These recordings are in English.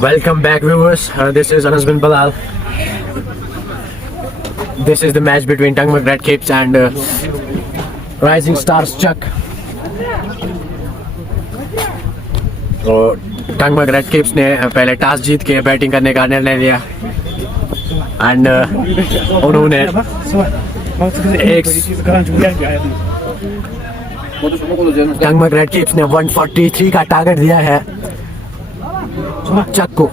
Welcome back, viewers. This is Anas bin Bilal. This is the match between Tangmak Red Capes and Rising Stars Chuck. तो टंगमक red keeps ने पहले toss जीत के batting करने का निर्णय लिया एंड उन्होंने एक टंगमक रेड केप्स ने 143 का टारगेट दिया है चक को.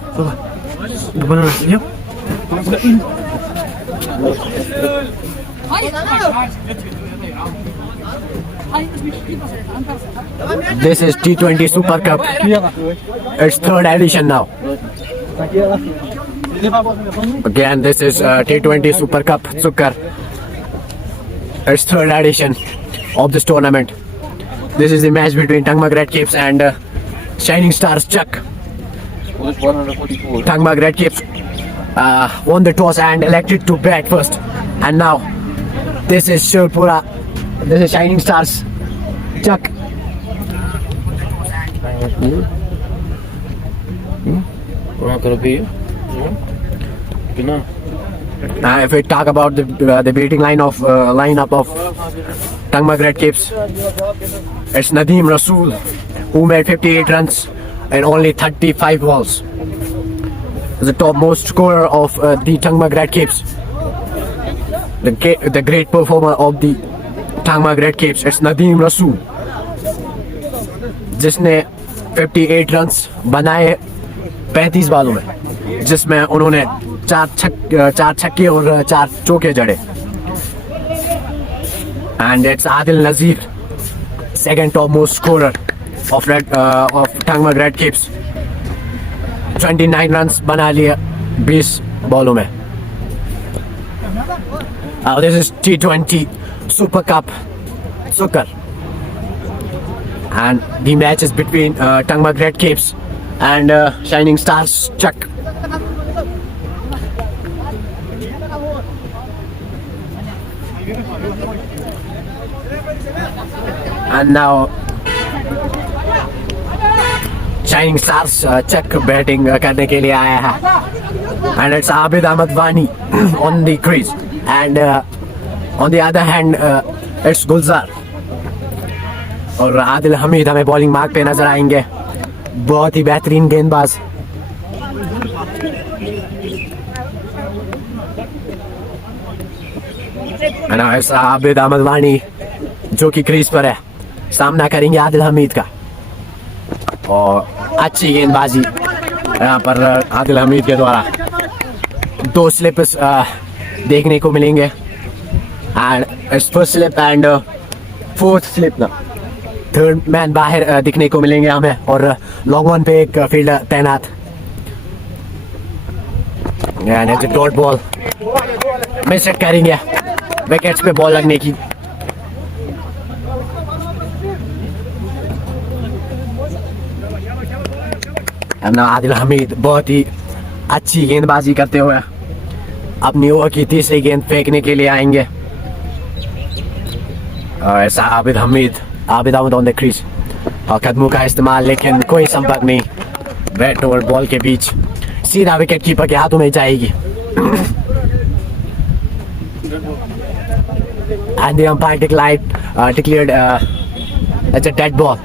This is T20 Super Cup. It's third edition now. Again, this is T20 Super Cup Sukar. It's third edition of this tournament. This is the match between Tangmak Red Capes and Shining Stars Chuck. Tangmak Red Capes won the toss and elected to bat first. And now, this is Shirpura. This is Shining Stars Chuck. If we talk about the batting lineup of Tangmak Red Capes, it's Nadeem Rasool, who made 58 runs and only 35 balls. The topmost scorer of the Tangmak Red Capes, the great performer of the Tangmak Red Capes, it's Nadeem Rasool, जिसने 58 runs बनाए 35 बालों में, जिसमें उन्होंने चार छक्के और 4 चौके जड़े. And it's Adil Nazir, second topmost scorer of Tangmak Red Capes. 29 runs बना लिए 20 बॉलों में. This is T20 Super Cup Sukar, and the match is between Tangmak Red Capes and Shining Stars Chuck. And now Shining Stars Chuck batting करने के लिए आया है, and it's Abid Ahmed Wani on the crease, and on the other hand it's Gulzar और आदिल हमीद हमें bowling mark पे नजर आएंगे. बहुत ही बेहतरीन गेंदबाज. ऐसा आबिद अहमद वानी जो कि क्रीज पर है, सामना करेंगे आदिल हमीद का. और अच्छी गेंदबाजी यहाँ पर आदिल हमीद के द्वारा. 2 स्लिप्स देखने को मिलेंगे, and first slip and fourth slip ना, थर्ड मैन बाहर दिखने को मिलेंगे हमें, और लॉन्ग वन पे एक फील्डर तैनात. डॉट बॉल मिस हिट करेंगे विकेट्स पे बॉल लगने की. आदिल हमीद बहुत ही अच्छी गेंदबाजी करते हुए अपनी ओवर की तीसरी गेंद फेंकने के लिए आएंगे. ऐसा Abid Ahmed on the crease, और कदमों का इस्तेमाल, लेकिन कोई संपर्क नहीं बैट और बॉल के बीच. सीधा विकेट कीपर के हाथों में जाएगी. And the umpire declared it's a dead ball.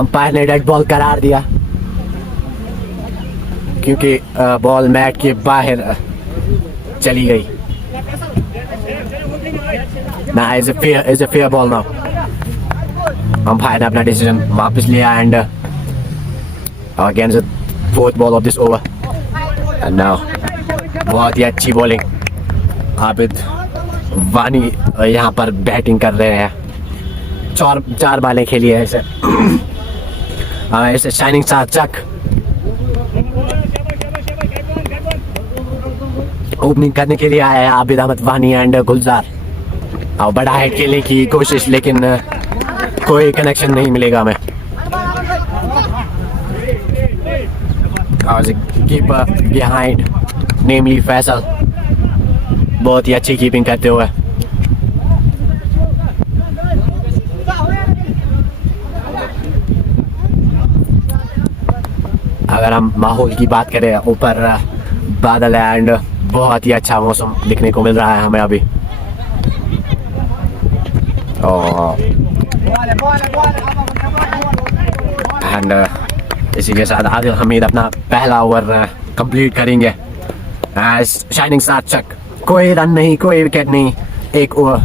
Umpire ने डेड बॉल करार दिया क्योंकि बॉल मैट के बाहर चली गई. ना is a fair ball now. Umpire ने अपना डिसीजन वापस लिया, and again the fourth ball of this over. And now बहुत ही अच्छी बॉलिंग. आबिद वानी यहाँ पर बैटिंग कर रहे हैं. 4 बालें खेली है ऐसे शाइनिंग स्टार चक. ओपनिंग करने के लिए आया है आबिद अहमद वानी एंड गुलजार. और बड़ा हिट खेलने की कोशिश, लेकिन कोई कनेक्शन नहीं मिलेगा हमें. कीपर बिहाइंड नेमली फैसल बहुत ही अच्छी कीपिंग करते हुए. अगर हम माहौल की बात करें, ऊपर बादल है एंड बहुत ही अच्छा मौसम दिखने को मिल रहा है हमें अभी। एंड इसी के साथ आदिल हमीद अपना पहला ओवर कंप्लीट करेंगे। शाइनिंग स्टार चक, कोई रन नहीं, कोई विकेट नहीं, एक ओवर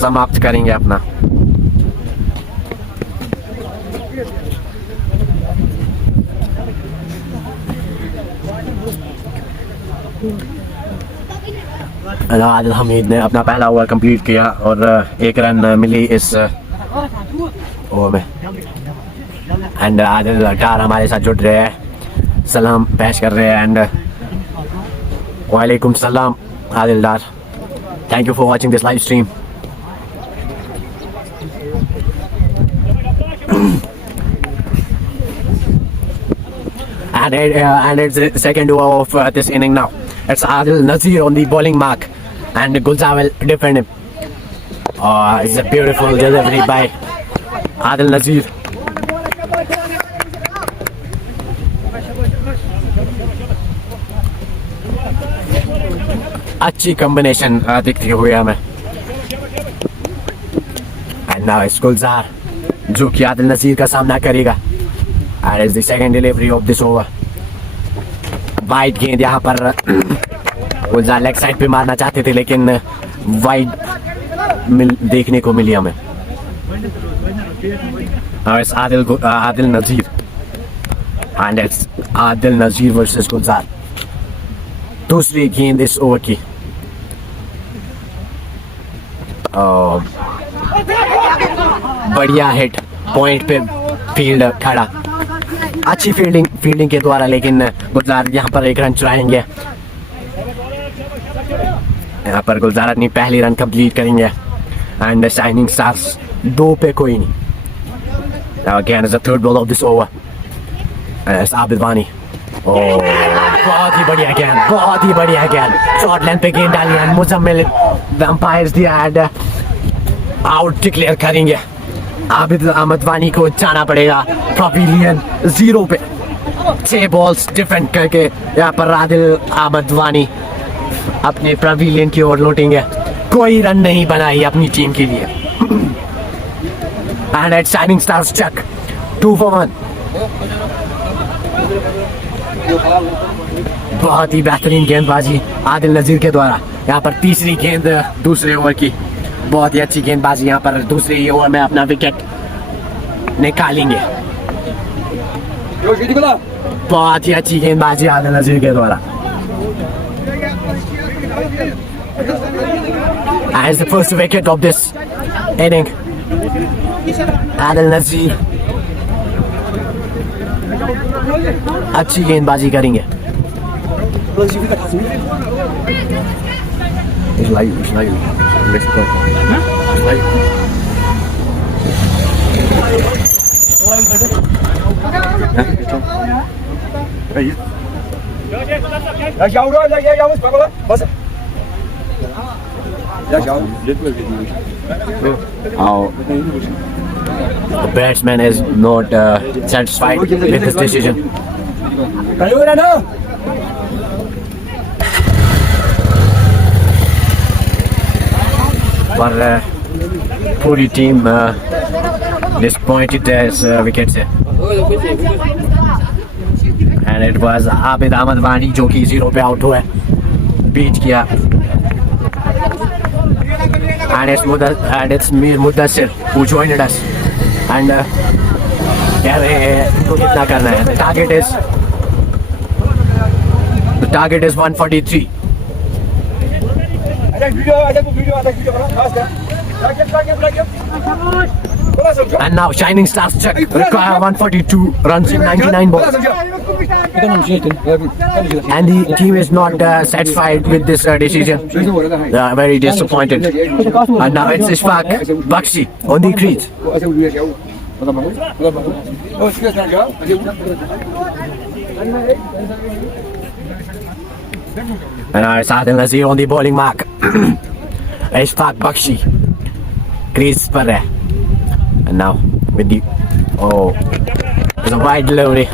समाप्त करेंगे अपना। आदिल हमीद ने अपना पहला ओवर कंप्लीट किया और एक रन मिली इस ओवर में। एंड आदिल डार हमारे साथ जुड़ रहे हैं, सलाम पेश कर रहे हैं। एंड वालेकुम सलाम Adil Dar, thank you for watching this live stream. And it's the second over of this inning now. It's Adil Nazir on the bowling mark, and Gulzar will defend him. It's a beautiful delivery by Adil Nazir. अच्छी combination दिखती हुई हमें। And now it's Gulzar जो कि आदिल नजीर का सामना करेगा। And it's the second delivery of this over. Wide गेंद यहाँ पर गुलजार लेग साइड पे मारना चाहते थे, लेकिन वाइड देखने को मिली हमें। Adil Nazir and it's Adil Nazir versus Gulzar. दूसरी गेंद इस ओवर की। बढ़िया हिट, पॉइंट पे फील्ड खड़ा, अच्छी फील्डिंग के द्वारा, लेकिन गुलजार यहाँ पर एक रन चुराएंगे। यहाँ पर गुलजार अपनी पहली रन कंप्लीट करेंगे। एंड शाइनिंग स्टार्स 2 पे कोई नहीं। Again is the third ball of this over. Abid वानी, बहुत ही बढ़िया गेंद, बहुत ही बढ़िया गेंद, शॉर्ट लेंथ पे गेंद डाली है। मुजम्मिल अंपायर्स दिया एंड आउट डिक्लेयर करेंगे। आबिद अहमद वानी को जाना पड़ेगा पवेलियन 0 पे। 6 बॉल्स डिफेंड करके यहाँ पर आदिल अहमद वानी अपने पवेलियन की ओर लौटेंगे। कोई रन नहीं बनाई अपनी टीम के लिए। And at shining stars Chak 2 for 1। बहुत ही बेहतरीन गेंदबाजी आदिल नजीर के द्वारा। यहाँ पर तीसरी गेंद दूसरे ओवर की, बहुत ही अच्छी गेंदबाजी। यहाँ पर दूसरे ओवर में अपना विकेट निकालेंगे। बहुत ही अच्छी गेंदबाजी आदिल नजीर के द्वारा। As the first wicket of this inning, Adil नजीर अच्छी गेंदबाजी करेंगे। The batsman is not satisfied with this decision. पर पूरी टीम disappointed as wickets है। And it was आबिद अहमद वानी जो कि 0 पे आउट हुआ, बीट किया। And it's Mir Mudassir who joined us and कह रहे हैं इनको कितना करना है। The target is 143. And now Shining Stars check require 142 runs in 99 balls. And the team is not satisfied with this decision. They are very disappointed. And now it's Ishfaq Bakshi on the crease. And now it's Adil Nazir on the bowling mark. Ishfaq Bakshi crease पर है. And now with the there's a wide delivery.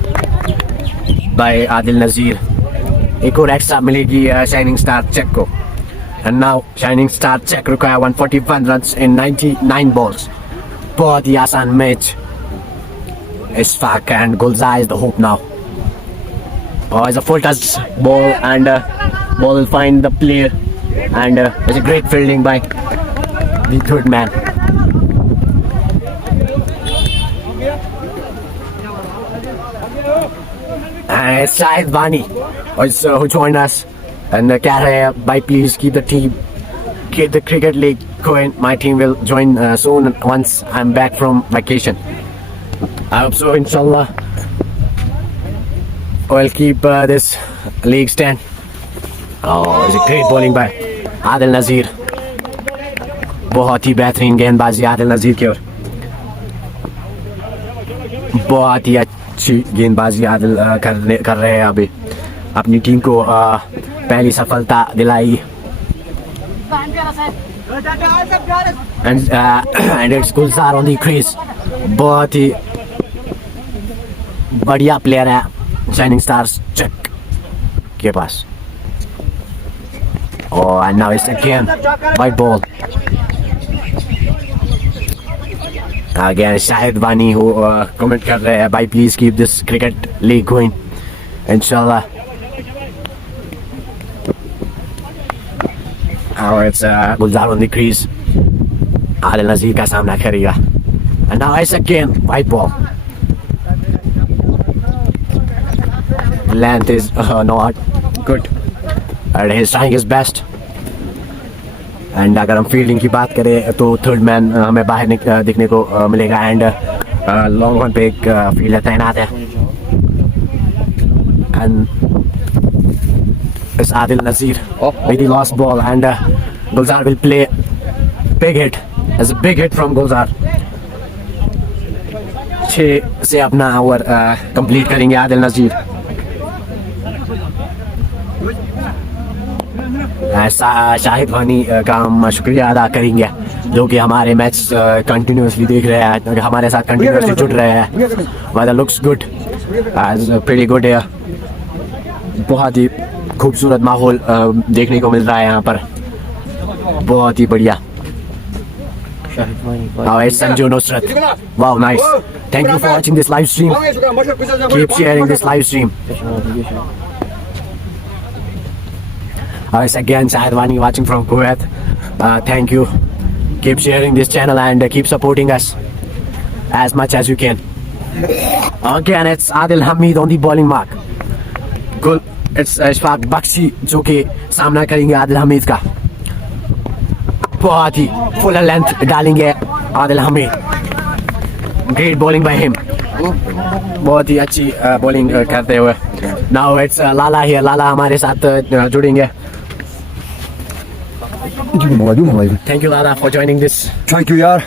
by Adil Nazir. एक और extra मिलेगी shining star Chek को. And now shining star Chek require 141 runs in 99 balls. बहुत ही आसान match. Ishfaq and Gulzar is the hope now. Oh, it's a full touch ball and ball will find the player, and it's a great fielding by the third man. And it's Shahid Bani who joined us, and कह रहे हैं भाई please keep the cricket league going. My team will join soon once I'm back from vacation. I hope so, inshallah. I'll keep this league stand. Oh, it's a great bowling by Adil Nazir. बहुत ही बेहतरीन गेंदबाजी आदिल नज़ीर की ओर. बहुत ही अच्छी गेंदबाजी आदिल कर रहे हैं अभी. अपनी टीम को पहली सफलता दिलाई. And it's Gulzar on the crease. बहुत ही बढ़िया प्लेयर है शाइनिंग स्टार्स चेक के पास. Oh, and now it's again white ball. Again Shahid Bani who comment कर रहे हैं भाई please keep this cricket league going inshallah. Now it's Gulzar on the crease. Adil Nazir का सामना करेगा. And now it's again white ball. Length is not good and he's trying his best. And अगर हम fielding की बात करें तो third man हमें बाहर दिखने को मिलेगा. एंड लॉन्ग ऑन पे एक फील्डर तैनात है. And it's Adil Nazir with the last ball, and Gulzar will play big hit. As a big hit from Gulzar. 6 से अपना ओवर कंप्लीट करेंगे आदिल नज़ीर. शाहिद बानी का हम शुक्रिया अदा करेंगे जो कि हमारे मैच कंटिन्यूसली देख रहे हैं, हमारे साथ कंटिन्यूसली जुड़ रहे हैं. Weather looks good, pretty good है. बहुत ही खूबसूरत माहौल देखने को मिल रहा है यहाँ पर. बहुत ही बढ़िया. Sanju Nusrat, wow nice. Thank you for watching this live stream. Keep sharing this live stream. It's again Shahid Bani watching from Kuwait. Thank you. Keep sharing this channel and keep supporting us as much as you can. Again it's Adil Hamid on the bowling mark. Good. It's Ishfaq Bakshi जो कि सामना करेंगे आदिल हमीद का. बहुत ही full length डालेंगे Adil Hamid. Great bowling by him. बहुत ही अच्छी bowling करते हुए. Now it's Lala here. लाला हमारे साथ जुड़ेंगे. Thank you Lala for joining this. Thank you यार.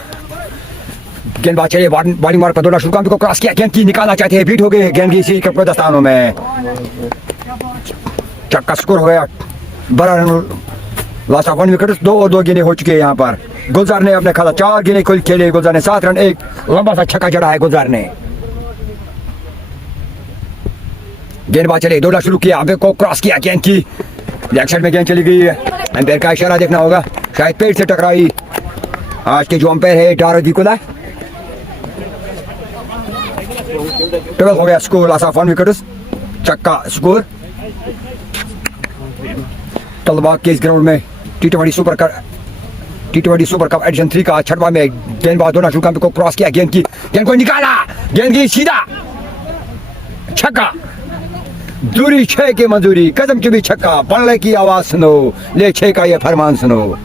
गेंदबाज चलिए बॉलिंग मार्क पर दौड़ा शुरू को क्रॉस किया. गेंद की निकालना चाहते हैं, बीट हो गए गेंद की इसी दस्तानों में. चक्का स्कोर हो गया 12 रन. Last of 1 wicket. 2 और 2 गेंदें हो चुके हैं यहाँ पर. गुलजार ने अपने खाता 4 गेंदें कुल खेले. गुलजार ने 7 रन, एक लंबा सा छक्का जड़ा है गुलजार ने. गेंदबाज चले दौड़ा शुरू किया, अबे को क्रॉस किया. गेंद की लेग साइड में गेंद चली गई है. अंपायर का इशारा देखना होगा, शायद पेड़ से टकराई. आज के जो अंपायर है डारो विकुला. 12 हो गया स्कोर. Last of 1 wicket. चक्का स्कोर. तलवार के इस ग्राउंड में टी20 सुपर कप एडिशन 3 का छठवां में गेंदबाज दोनों शुल्कांप को क्रॉस किया. गेंद को निकाला. गेंद की सीधा छक्का. दूरी 6 की मंजूरी. कदम की भी छक्का. बल्ले की आवाज सुनो, ले 6 का ये फरमान सुनो.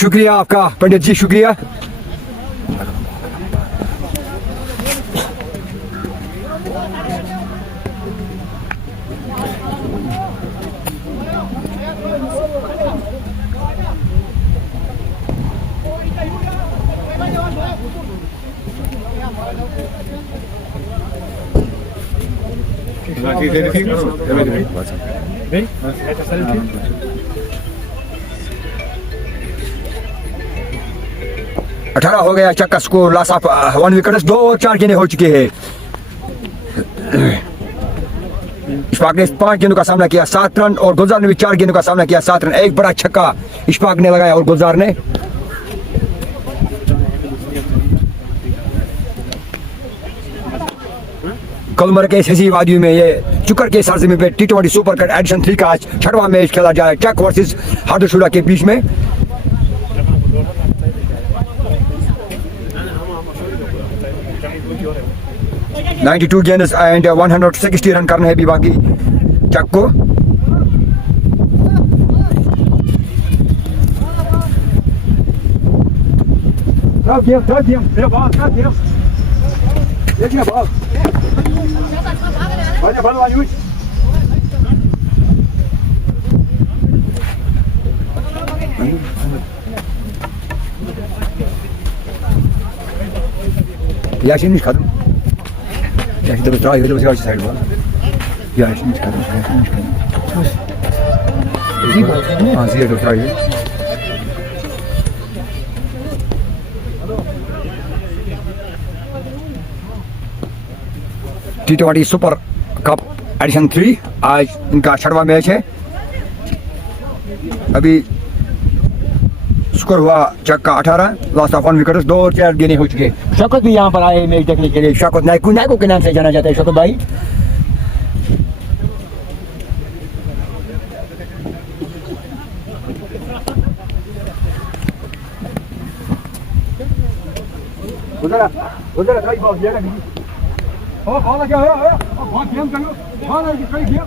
शुक्रिया आपका पंडित जी, शुक्रिया. 18 हो गया चक्का स्कोर, लॉस ऑफ 1 विकेट, 2 और 4 गेंदें हो चुके हैं। इशफाक ने 5 गेंदों का सामना किया, 7 रन, और गुलजार ने भी 4 गेंदों का सामना किया, 7 रन। एक बड़ा छक्का इशफाक ने लगाया और गुलजार ने। कलमर के हसी वादियों में ये चुकर के सरजमीं पे T20 सुपर कप एडिशन 3 का आज 6वां मैच खेला जाए चक वर्सेस हार्डरशुरा के बीच में। $92 गेंद एंड 160 रन करने हैं भी बाकी चक को। Yasin nicht kadın. Yasin de daha iyi de başka sayılır. Yasin nicht kadın. Yasin nicht kadın. Sie sie de daha iyi. T20 super cup edition 3 आज इनका 6वां मैच है। अभी स्कोर हुआ चक का 18, लॉस ऑफ 1 विकेट, 2 और 4 गेंदें हो चुके। शौकत भी यहाँ पर आए मैच देखने के लिए। शौकत नायको के नाम से जाना जाता है शौकत भाई। उधर ट्राई बॉल दिया ना। ओ बॉल क्या है? बहुत गेम करो। बॉल है ट्राई किया।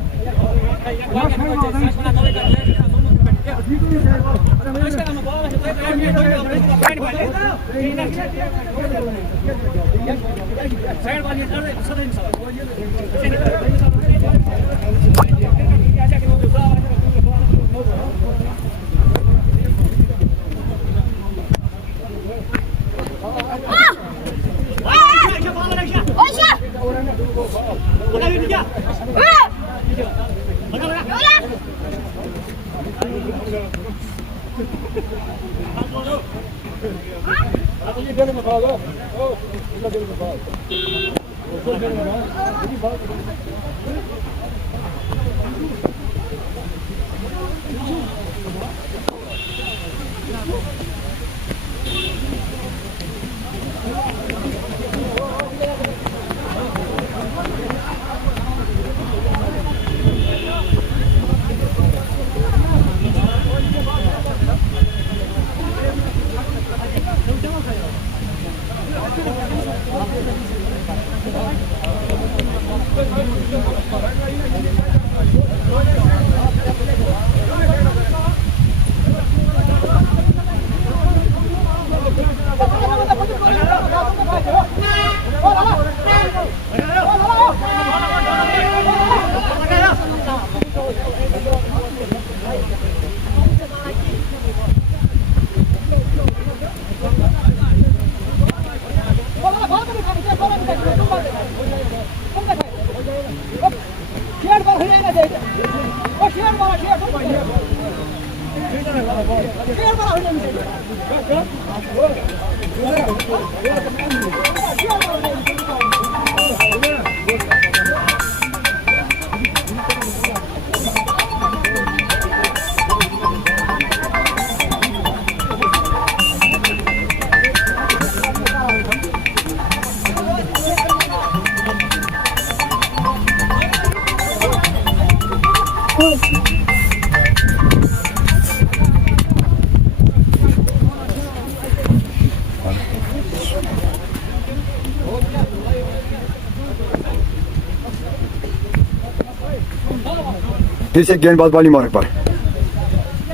फिर से गेंदबाज वाली मार्ग पर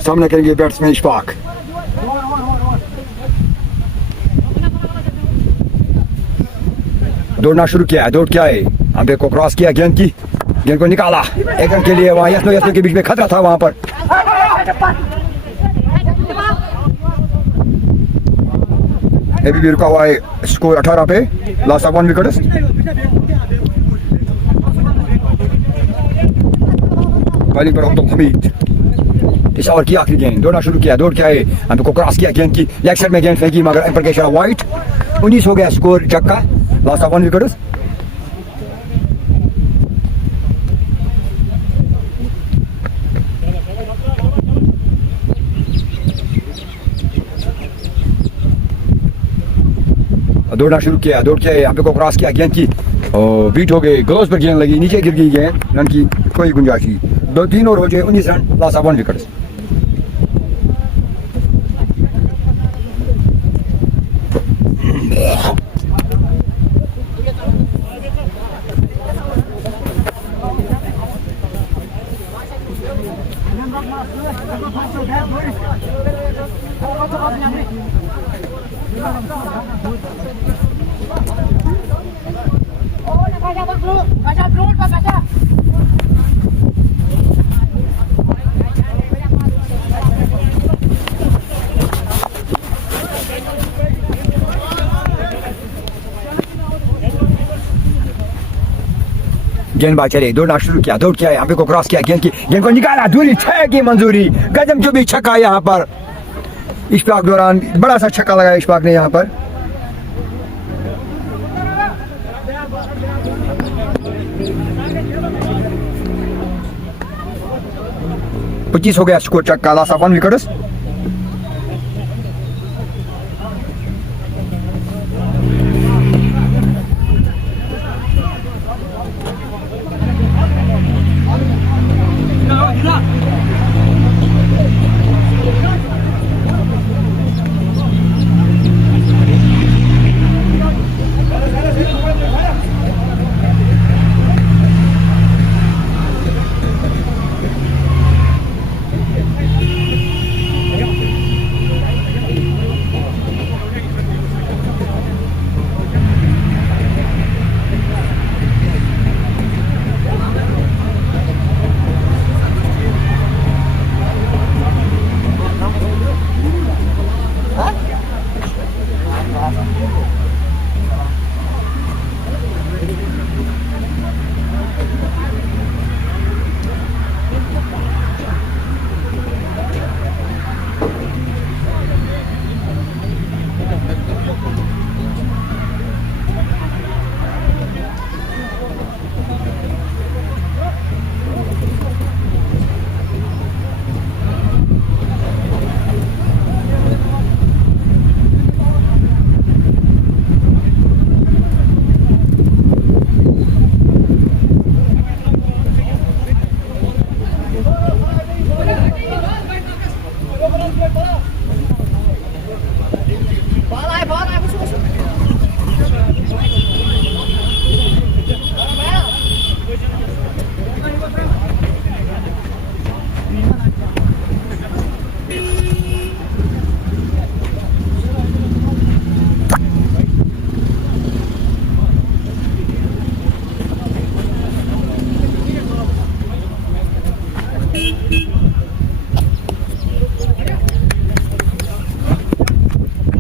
सामना करेंगे बैट्समैन इशफाक। दौड़ना शुरू किया, दौड़ क्या है, अंबे को क्रॉस किया, गेंद को निकाला एक रन के लिए। वहां यस्नो के बीच में खतरा था वहां पर। अभी भी रुका हुआ है स्कोर 18 पे, लास्ट ऑफ 1 विकेट। बॉलिंग पर अब्दुल हमीद। इस ओवर की आखिरी गेंद, दौड़ना शुरू किया, दौड़ के आए, हम को क्रॉस किया, गेंद की लेग साइड में गेंद फेंकी मगर एम्पर के इशारा वाइट। 19 हो गया स्कोर जग का, लॉस ऑफ 1 विकेट्स। दौड़ना शुरू किया, दौड़ के यहाँ पे को क्रॉस किया, गेंद की और बीट हो गए, ग्लोव्स पर गेंद लगी, नीचे गिर गई गेंद, रन की कोई गुंजाइश नहीं। 2-3 और हो जाए, 19 रन, लॉस ऑफ 1 विकेट्स। गेंदबाज चले, दौड़ना शुरू किया, दौड़ किया, यहाँ पे को क्रॉस किया, गेंद को निकाला, दूरी 6 की मंजूरी, गजब जो भी छक्का यहाँ पर इशफाक दौरान बड़ा सा छक्का लगाया इशफाक ने यहाँ पर। पच्चीस हो गया स्कोर चक्का, लॉस ऑफ 1 विकेट्स।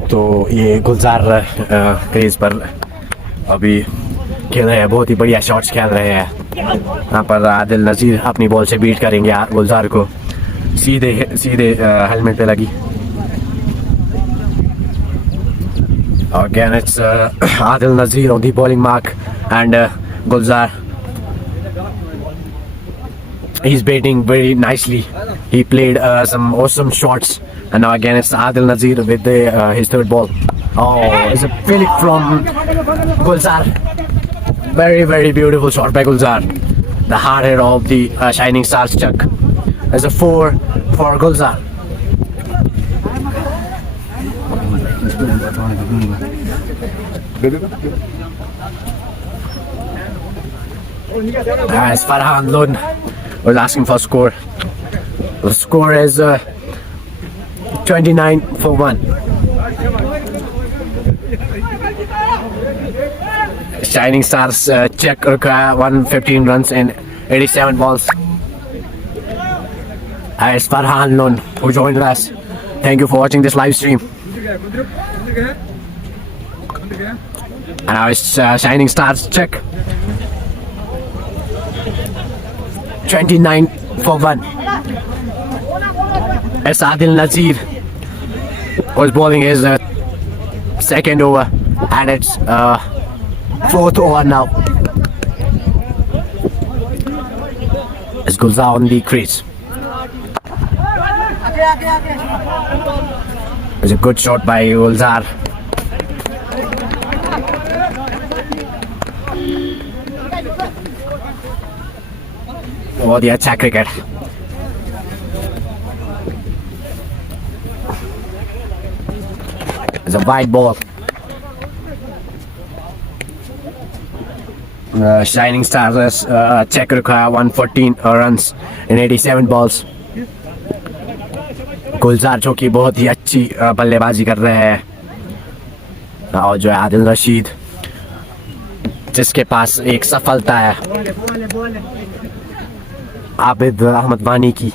तो ये गुलजार क्रीज पर अभी खेल रहे हैं, बहुत ही बढ़िया शॉट्स खेल रहे हैं। यहाँ पर आदिल नज़ीर अपनी बॉल से बीट करेंगे गुलजार को, सीधे सीधे हेलमेट पे लगी। Again, it's Adil Nazir on the bowling mark, and Gulzar, he's batting very nicely. He played some awesome shots, and now again it's Adil Nazir with his third ball. Oh, it's a flick from Gulzar. Very, very beautiful shot by Gulzar. The hard hit of the Shining Stars chuck. There's a 4 for Gulzar. As Farhan Lun was asking for score. The score is 29 for 1. Shining Stars check require 115 runs in 87 balls. As Farhan Lun who joined us. Thank you for watching this live stream. And now it's Shining Stars check. 29 for 1. as Adil Nazir was bowling his second over, and it's fourth over now. It's Gulzar on the crease. It's a good shot by Gulzar. बहुत ही अच्छा cricket. It's a wide ball. Shining Stars check require 114 runs in 87 balls. गुलजार जो कि बहुत ही अच्छी बल्लेबाजी कर रहे हैं, और जो है आदिल रशीद जिसके पास एक सफलता है आबिद अहमद वानी की.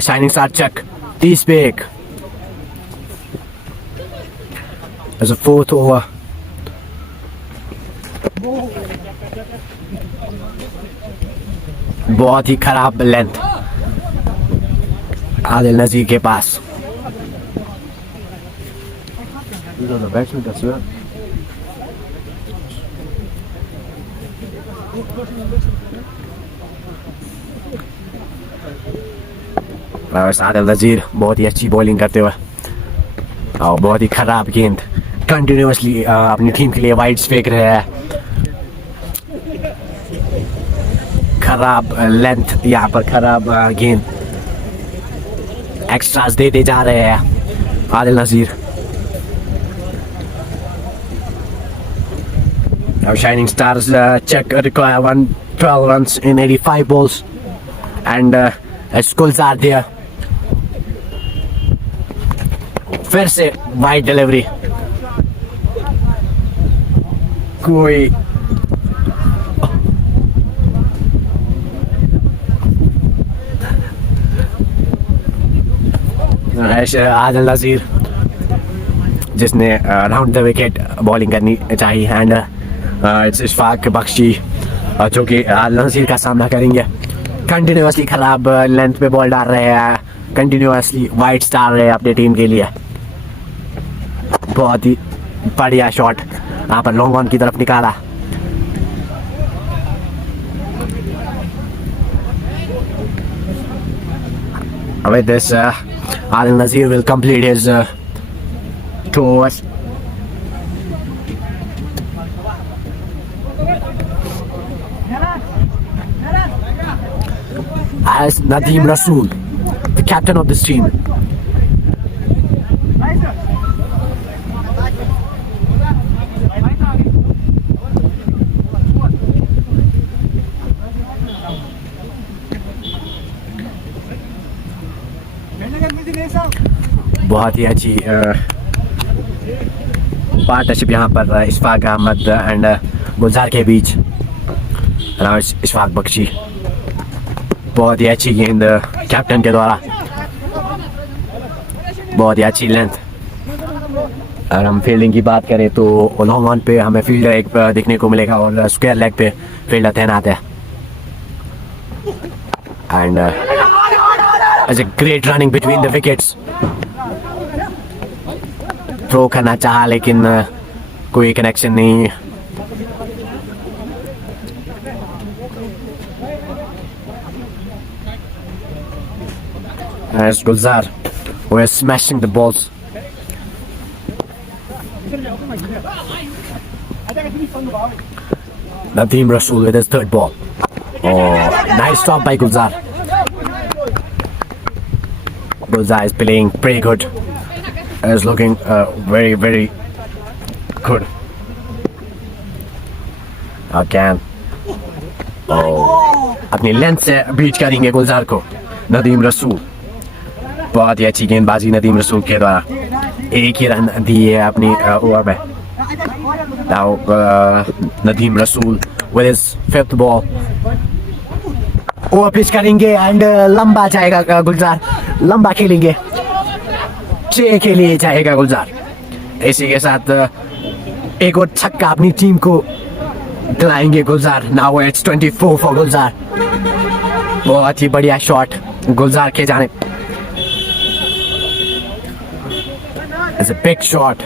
शाइनिंग स्टार चेक 30 पे 1. As a fourth over. बहुत ही खराब लेंथ आदिल नजीर के पास. आदिल नजीर बहुत ही अच्छी बॉलिंग करते हुए और बहुत ही खराब गेंद कंटिन्यूसली अपनी टीम के लिए वाइड्स फेंक रहे हैं. खराब लेंथ यहाँ पर, खराब गेंद, एक्स्ट्रास देते जा रहे हैं आदिल नजीर. Now Shining Stars check require 112 runs in 85 balls, and Gulzar there. फिर से वाइड डिलीवरी. कोई आदिल नजीर जिसने राउंड द विकेट बॉलिंग करनी चाहिए, एंड इट्स इशफाक बख्शी जो कि आदिल नजीर का सामना करेंगे. कंटिन्यूसली खराब लेंथ पे बॉल डाल रहे हैं, कंटिन्यूसली वाइड्स डाल रहे हैं अपनी टीम के लिए. बहुत ही बढ़िया शॉट यहाँ पर लॉन्ग ऑन की तरफ निकाला. With this, Adil Nazir will complete his 2 overs. As Nadeem Rasool, the captain of this team. बहुत ही अच्छी पार्टनरशिप यहाँ पर इशफाक अहमद एंड गुलजार के बीच. इशफाक बख्शी, बहुत ही अच्छी गेंद कैप्टन के द्वारा, बहुत ही अच्छी लेंथ. अगर हम फील्डिंग की बात करें तो लॉन्ग ऑन पे हमें फील्डर एक देखने को मिलेगा और स्क्वायर लेग पे फील्डर तैनात है. And as a great running between the wickets. Throw करना चाहा लेकिन कोई कनेक्शन नहीं. As Gulzar were smashing the balls. Nadeem Rasool with his third ball. Oh, nice stop by Gulzar. Gulzar is playing pretty good. Is looking very, very good. Again. Oh, अपनी length से beat करेंगे गुलजार को नदीम रसूल. बहुत ही अच्छी गेंदबाजी नदीम रसूल के द्वारा. एक ही रन दिए अपनी ओवर में. Now Nadeem Rasool with his 5th ball. Over pitch करेंगे एंड लंबा जाएगा गुलजार. लंबा खेलेंगे, 6 के लिए जाएगा गुलजार. इसी के साथ एक और छक्का अपनी टीम को दिलाएंगे गुलजार. Now it's 24 for गुलजार. बहुत ही बढ़िया शॉट गुलजार के जाने, इट्स अ बिग शॉट।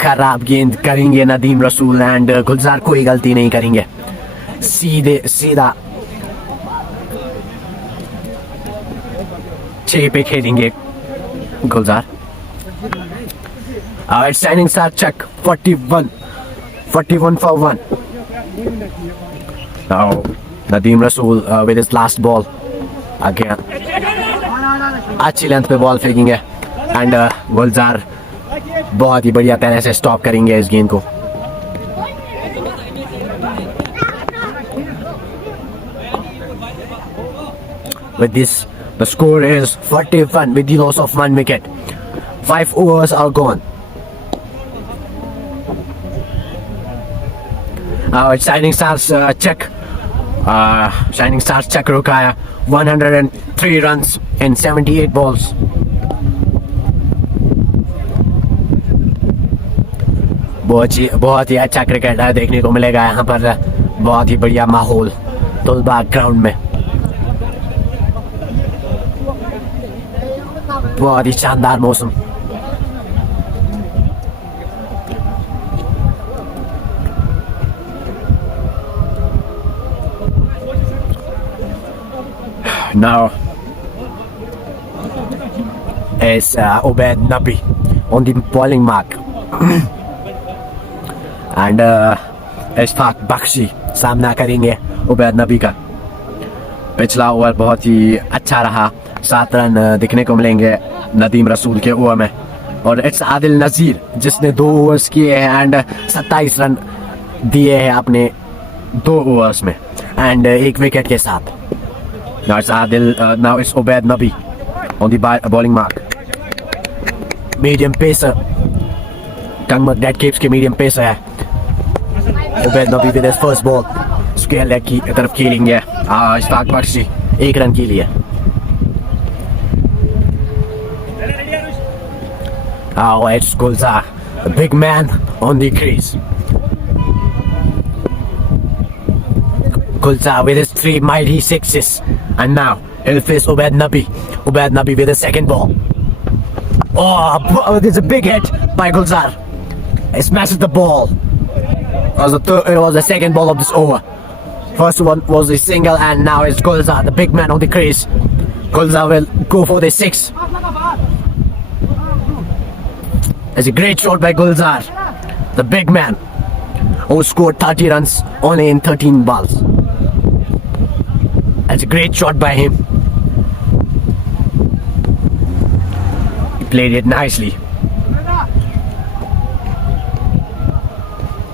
खराब गेंद करेंगे नदीम रसूल एंड गुलजार कोई गलती नहीं करेंगे, सीधे सीधा 6 पे खेलेंगे गुलजार। Shining Star check 41 for 1. Now Nadeem Rasool with his last ball again. अच्छी लेंथ पे बॉल फेंकेंगे एंड गुलजार बहुत ही बढ़िया तरह से स्टॉप करेंगे इस गेंद को। With this, the score is 41 with the loss of 1 wicket. 5 overs are gone. Shining Stars check. Shining Stars check रुका है 103 runs in 78 balls. बहुत ही अच्छा क्रिकेट है देखने को मिलेगा यहाँ पर। बहुत ही बढ़िया माहौल तुलबाग ग्राउंड में, बहुत ही शानदार मौसम। Now is Ubaid Nabi on the bowling mark and Ishfaq Bakshi सामना करेंगे उबैद नबी का। पिछला ओवर बहुत ही अच्छा रहा, 7 रन दिखने को मिलेंगे नदीम रसूल के ओवर में, और इट्स आदिल नज़ीर जिसने 2 ओवर्स किए हैं एंड 27 रन दिए हैं अपने 2 ओवर्स में एंड 1 विकेट के साथ। Now it's Adil, now it's Ubaid Nabi on the bowling mark. Medium pacer, Tangmak Dead Capes के medium pacer है Ubaid Nabi with his first ball. Square leg की तरफ खेलेंगे इशफाक बख्शी 1 रन के लिए। Oh, it's Gulzar, the big man on the crease. Gulzar with his 3 mighty sixes. And now he'll face Ubaid Nabi. Ubaid Nabi with the second ball. Oh, there's a big hit by Gulzar. He smashes the ball. It was the second ball of this over. First one was a single and now it's Gulzar, the big man on the crease. Gulzar will go for the 6. It's a great shot by Gulzar, the big man, who scored 30 runs only in 13 balls. That's a great shot by him. He played it nicely.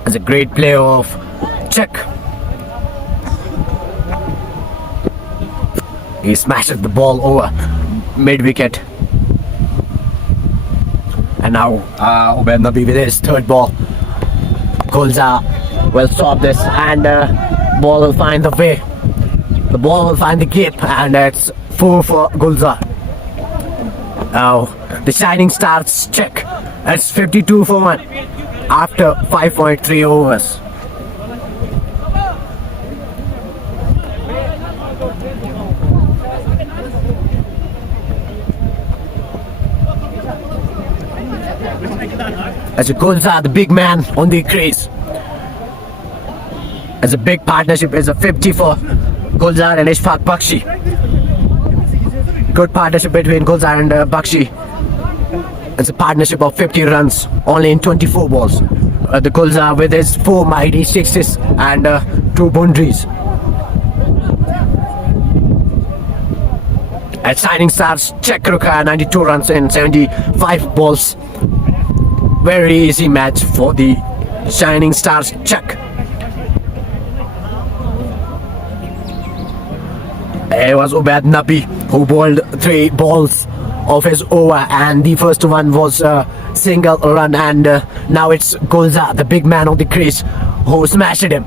That's a great play of check. He smashes the ball over mid-wicket. And now Ubaid Nabi with his 3rd ball. Gulzar will stop this and ball will find the way. The ball will find the gap and it's 4 for Gulzar. Now the Shining Stars check. It's 52 for 1 after 5.3 overs. As Gulzar, the big man on the crease. As a big partnership, it's a 50 for Gulzar and Ishfaq Bakshi. Good partnership between Gulzar and Bakshi. It's a partnership of 50 runs only in 24 balls. The Gulzar with his 4 mighty sixes and 2 boundaries. At Shining Stars, check Ruka 92 runs in 75 balls. Very easy match for the Shining Stars check. It was Ubaid Nabi who bowled 3 balls of his over and the first one was a single run and now it's Gulzar, the big man on the crease, who smashed him.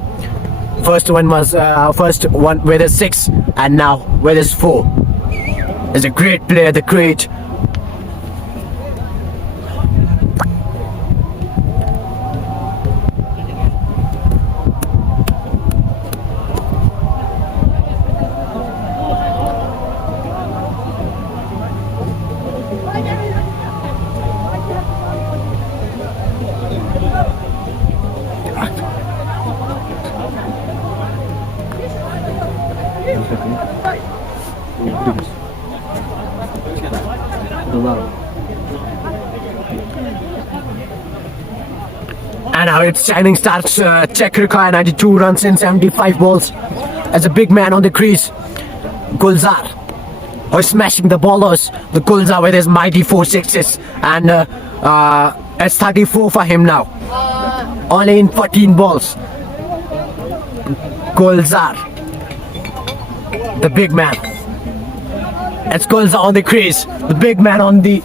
First one was with a 6 and now with his 4. It's a great player, the great And now it's Shining Stars check require 92 runs in 75 balls as a big man on the crease. Gulzar who's smashing the bowlers. The Gulzar with his mighty 4 sixes, and it's 34 for him now. Only in 14 balls. Gulzar, the big man. It's Gulzar on the crease. The big man on the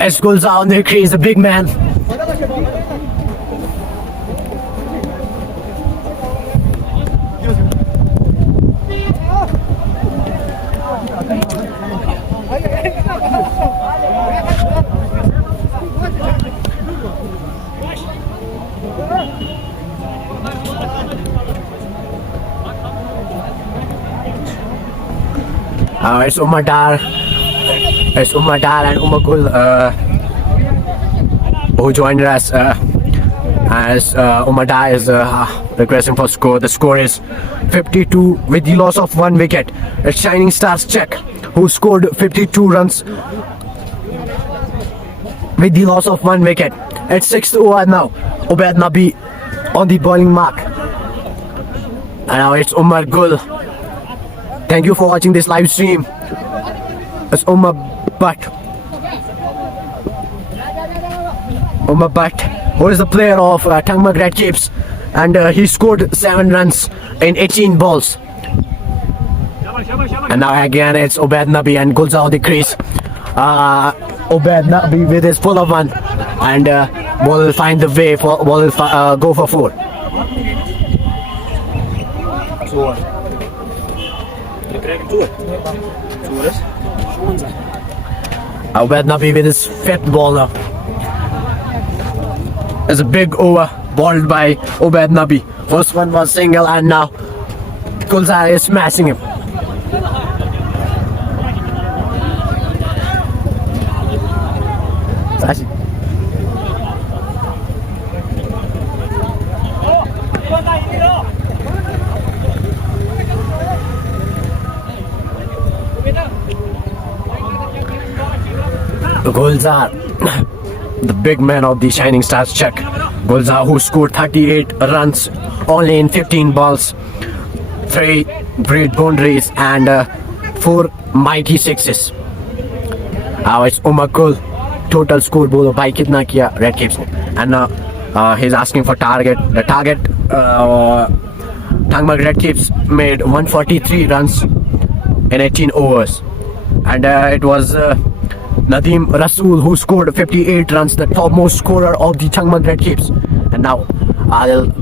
It's Gulzar on the crease, the big man. It's Umar Dar. It's Umar Dar and Umar Gul who joined us as Umar Dar is requesting for score. The score is 52 with the loss of 1 wicket. It's Shining Stars check who scored 52 runs with the loss of 1 wicket. It's 6th over now. Ubaid Nabi on the bowling mark. And now it's Umar Gul. Thank you for watching this live stream. It's Umar Butt. Umar Butt, who is the player of Tangmag Red Capes, and he scored 7 runs in 18 balls. And now again it's Ubaid Nabi and Gulzar on the crease. Ubaid Nabi with his full of 1, and will find the way for will go for 4. Ubaid Nabi with his 5th bowler. It's a big over bowled by Ubaid Nabi. First one was single, and now Gulzar is smashing him. Gulzar, the big man of the Shining Stars check. Gulzar, who scored 38 runs only in 15 balls, 3 great boundaries, and 4 mighty sixes. Now it's Umar Gul, total scoreboard by kitna kiya Red Capes ne. And he's asking for target. The target Tangmag Red Capes made 143 runs in 18 overs, and it was Nadeem Rasool who scored 58 runs, the topmost scorer of the Tangmag Red Capes. And now Adil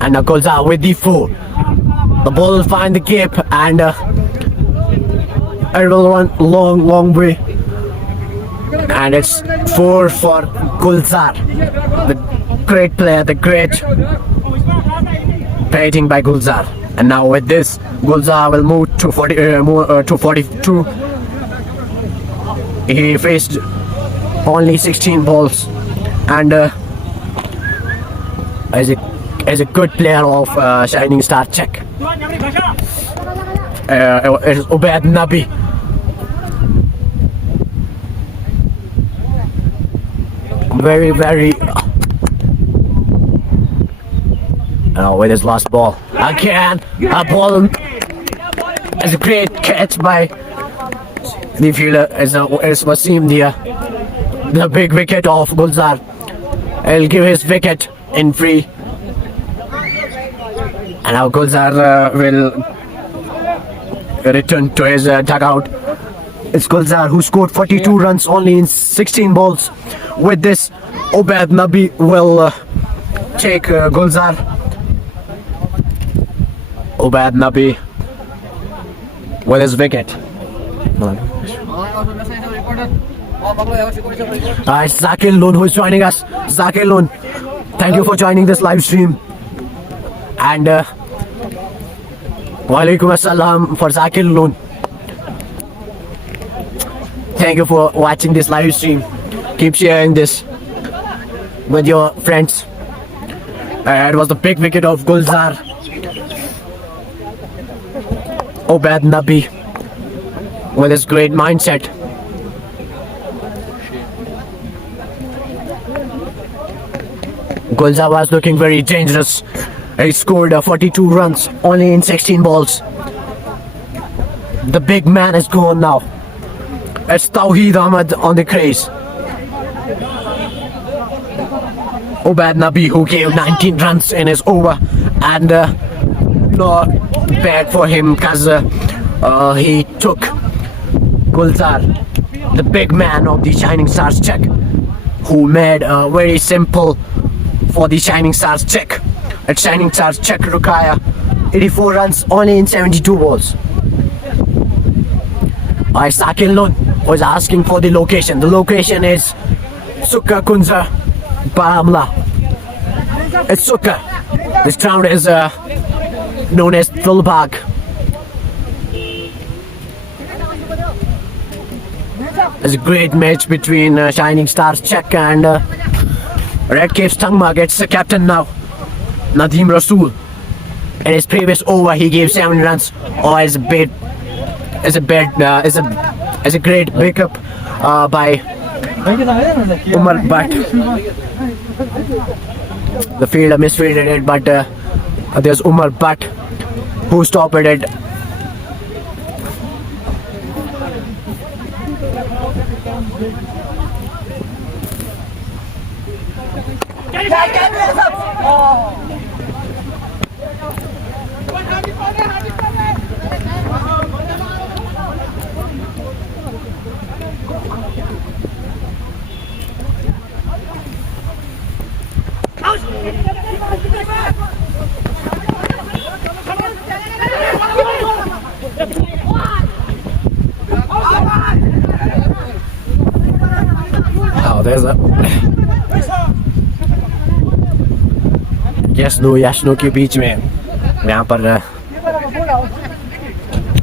and Gulzar with the 4. The ball will find the cape, and it will run long way. And it's 4 for Gulzar, the great player, the great batting by Gulzar. And now with this, Gulzar will move to 42. He faced only 16 balls, and as a good player of Shining Star check. It's Ubaid Nabi. Very with his last ball again, a ball is a great catch by the fielder. As Wasim, the big wicket of Gulzar. He'll give his wicket in free, and now Gulzar will return to his dugout. It's Gulzar who scored 42 runs only in 16 balls. With this, Ubaid Nabi will take Gulzar. Ubaid Nabi with his wicket. It's Zakir Loon who is joining us. Zakir Loon, thank you for joining this live stream. And Walaikum Assalam for Zakir Loon. Thank you for watching this live stream. Keep sharing this. with your friends. It was the big wicket of Gulzar. Obed Nabi with his great mindset. Gulzar was looking very dangerous. He scored 42 runs only in 16 balls. The big man is gone now. It's Tawheed Ahmed on the crease. Obed Nabi, who gave 19 runs in his over, and not bad for him because he took Gulzar, the big man of the Shining Stars check, who made very simple for the Shining Stars check. At Shining Stars check Rukaya 84 runs only in 72 balls. Sakil Lun was asking for the location. The location is Sukka Kunza Baramla. It's Sukka. This ground is known as Tulbag. It's a great match between Shining Stars Czech and Red Caves Tangma. Gets the captain now, Nadeem Rasool. In his previous over, he gave 7 runs. Is a great pickup by Umar Butt. The fielder misfielded it, but there's Umar Butt who stopped it. There's a यशनो के बीच में यहाँ पर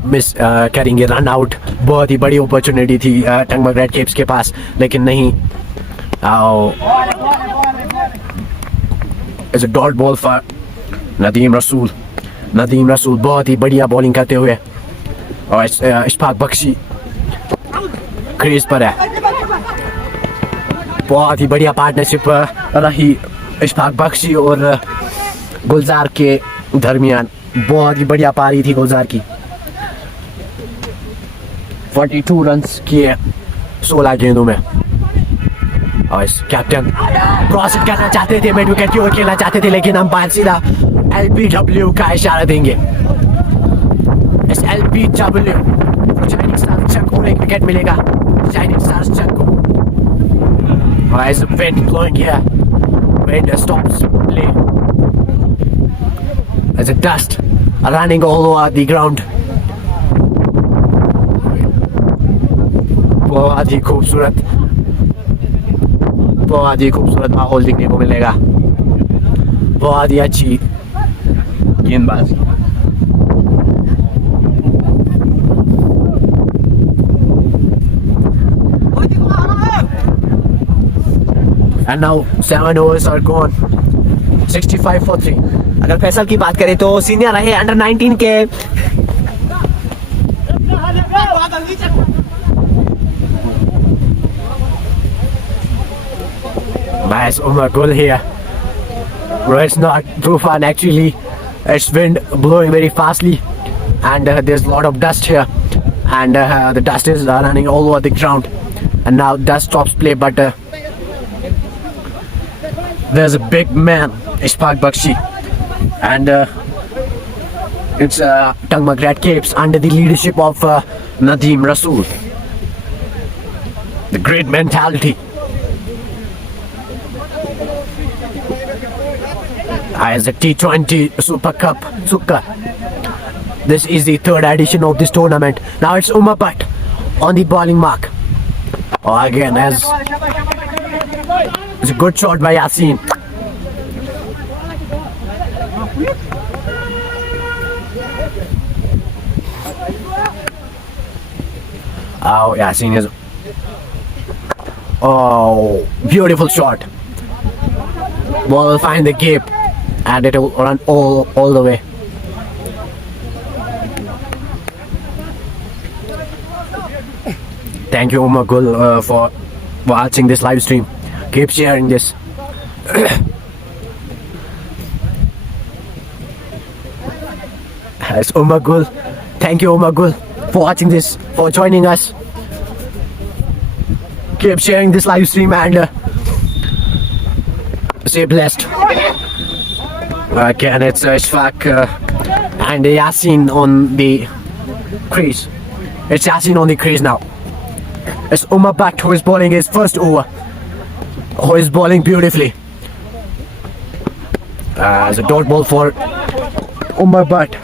miss करेंगे run out. बहुत ही बड़ी opportunity थी टंगमा red keeps के पास, लेकिन नहीं. It's a dot ball for Nadeem रसूल. नदीम रसूल बहुत ही बढ़िया बॉलिंग करते हुए, और इशफाक बख्शी क्रीज पर है. बहुत ही बढ़िया पार्टनरशिप रही इशफाक बख्शी और गुलजार के दरमियान. बहुत ही बढ़िया पारी थी गुलजार की. 42 रन्स किए 16 गेंदों में. और इस कैप्टन क्रॉस करना चाहते थे, मिड विकेट की ओर खेलना चाहते थे, लेकिन हम बाहर सीधा LBW का इशारा देंगे. इस LBW शाइनिंग स्टार्स चक को एक विकेट मिलेगा. शाइनिंग स्टार्स चक को. Why is the wind blowing here? Wind stops play. There's a dust running all over the ground. बहुत ही खूबसूरत माहौल देखने को मिलेगा. बहुत ही अच्छी गेंदबाज. And now 7 overs are gone. 65 for 3. अगर फैसल की बात करें तो सीनियर रहे अंडर 19 के. Nice Umar Gul here. Bro, it's not too fun actually. It's wind blowing very fastly, and there's a lot of dust here, and the dust is running all over the ground. And now dust stops play, but there's a big man, Ishfaq Bakshi, and it's Tangma Red Capes under the leadership of Nadeem Rasool. The great mentality. As the T20 Super Cup Sukka. This is the third edition of this tournament. Now it's Umar Butt on the bowling mark. Oh, again, it's a good shot by Yasin. Oh, Yasin is. Oh, beautiful shot. Ball will find the gap and it will run all the way. Thank you, Umar Gul, for watching this live stream. Keep sharing this. It's Umar Gul. Thank you, Umar Gul, for watching this, for joining us. Keep sharing this live stream and stay blessed. Again, it's Ishfaq and Yasin on the crease. It's Yasin on the crease now. It's Umar Butt who is bowling his first over. Who is bowling beautifully. It's a dot ball for Umar Butt.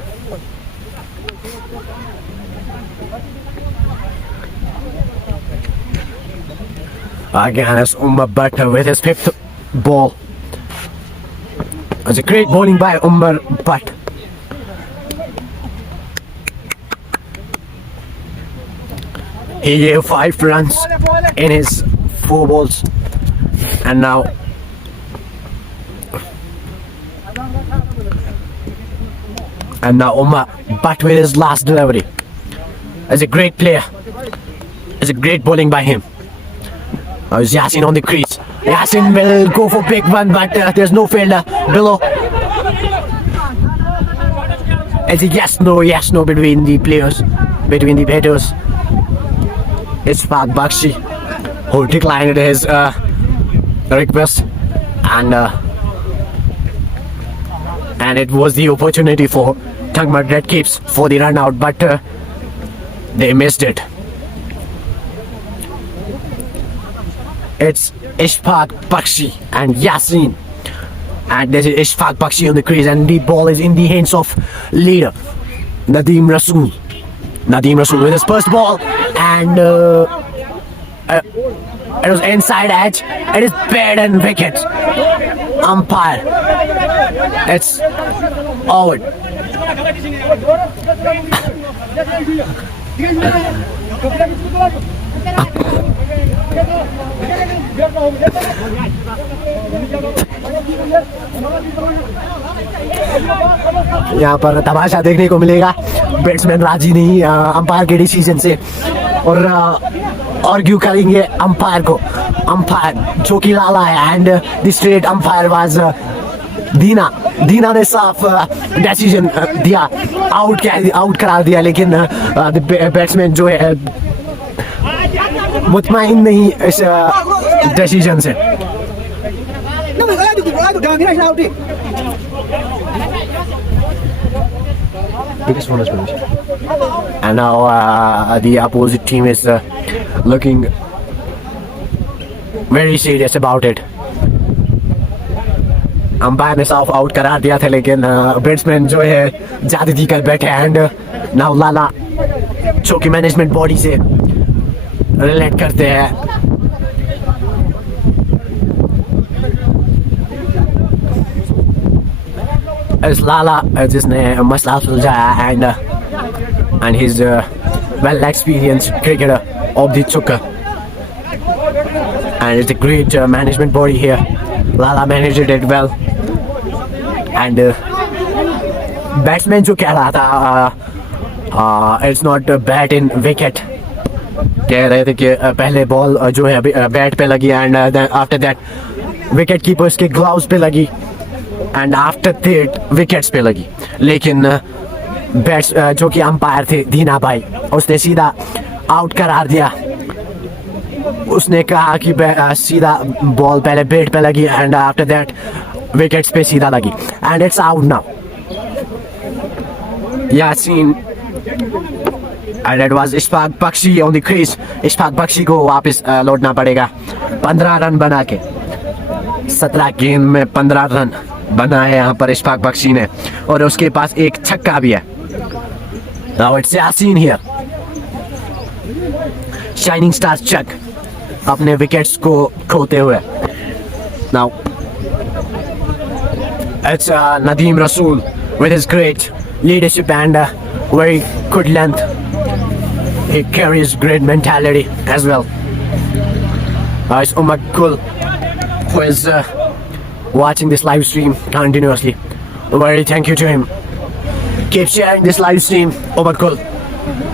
Again, it's Umar Butt with his fifth ball. It's a great bowling by Umar Butt. He gave 5 runs in his 4 balls, and now Umar Butt with his last delivery. It's a great player. It's a great bowling by him. It's Yasin on the crease. Yasin will go for big one, but there's no fielder below. It's a yes no between the players, between the batters. It's Ishfaq Bakshi who declined his request, and it was the opportunity for Tangmar Red Caps for the run out, but they missed it. It's Ishfaq Bakshi and Yasin, and this is Ishfaq Bakshi on the crease, and the ball is in the hands of leader Nadeem Rasool. Nadeem Rasool with his first ball, and it was inside edge. It is bad and wicket. Umpire, it's out. यहाँ पर तमाशा देखने को मिलेगा. Batsman राजी नहीं umpire के decision से, और आर्ग्यू करेंगे अंपायर को. अंपायर जो कि लाला है, and the straight umpire was Deena ने साफ डिसीजन दिया, आउट करार दिया, लेकिन बैट्समैन जो है मुतमईन नहीं इस डिसीजन से. Biggest bonus finish. And now the opposite team is looking very serious about it. Umpire ने साफ आउट करार दिया था, लेकिन बैट्समैन जो है ज्यादती कर बैठे, एंड नाउ लाला जो कि मैनेजमेंट बॉडी से रिलेट करते हैं. इस लाला जिसने मसला सुलझाया, and he's well experienced cricketer of the Chukka, and it's a great management body here. Lala managed it well, and batsman जो कह रहा था it's not bat in wicket, कह रहे थे कि पहले बॉल जो है बैट पे लगी, and after that wicket keepers के ग्लव्स पे लगी, एंड आफ्टर दैट विकेट्स पे लगी. लेकिन बैट्स जो कि अंपायर थे दीना भाई, उसने सीधा आउट करार दिया. उसने कहा कि सीधा बॉल पहले बैट पे लगी, एंड आफ्टर दैट विकेट्स पे सीधा लगी, and it's out now. Yasin, and it was Ishfaq Bakhshi on the crease. Ishfaq Bakhshi को वापस लौटना पड़ेगा. 15 रन बना के 17 गेंद में 15 रन बनाए यहाँ पर इशफाक बख्शी ने, और उसके पास एक छक्का भी है. Now it's Yasin here. Shining Stars check अपने विकेट्स को खोते हुए. Now it's Nadeem Rasool with his great leadership and very good length. He carries great mentality as well. It's Umar Gul who is watching this live stream continuously. Very thank you to him. Keep sharing this live stream. Omar Gul,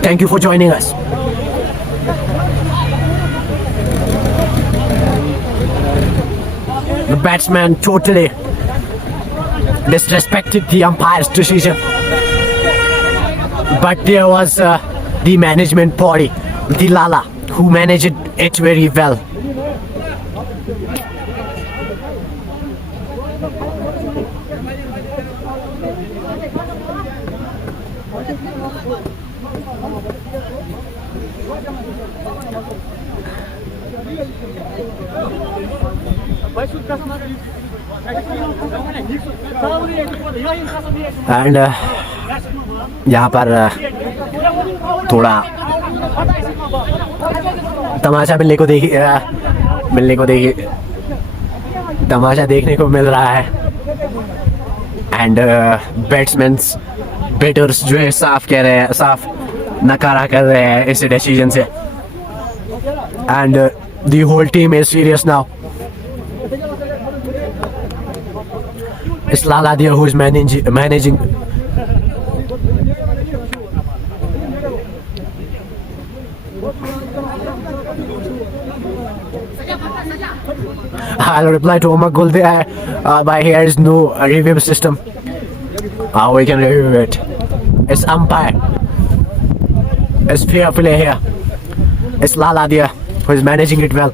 thank you for joining us. The batsman totally disrespected the umpire's decision. But there was the management body, the Lala, who managed it very well. And यहाँ पर थोड़ा तमाशा तमाशा देखने को मिल रहा है. And batters जो है साफ नकारा कर रहे हैं इस डिसीजन से. And the whole team is serious now. It's Lala there who is managing. I'll reply to Omar Gul there. But here is no review system. How we can review it? It's umpire. It's fair play here. It's Lala there who is managing it well.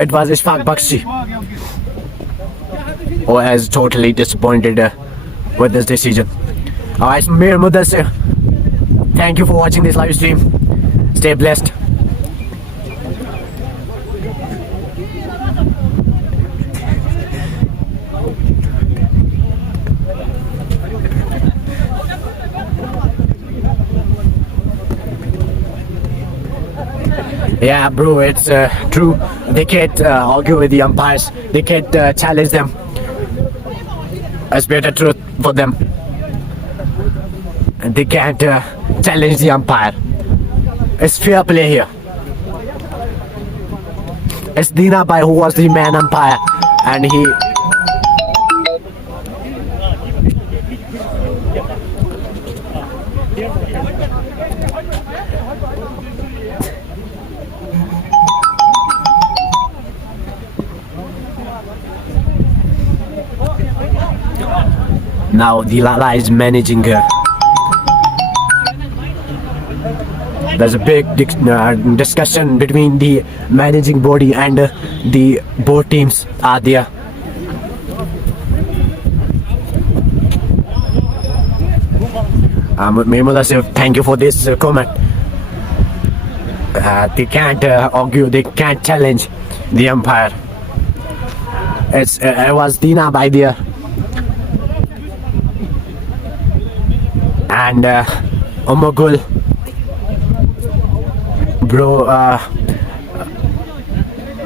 It was Ishfaq Bakshi who is totally disappointed with this decision. It's Mir Mudassir. Thank you for watching this live stream. Stay blessed. Yeah, bro, it's true. They can't argue with the umpires. They can't challenge them. It's better truth for them. And they can't challenge the umpire. It's fair play here. It's Dina Bhai who was the man umpire, and he. Now the Lala is managing her. There's a big discussion between the managing body and the both teams are there. Mehmood Asif, thank you for this comment. They can't argue, they can't challenge the umpire. It was Dina Bhai there. And Omar Gul, bro,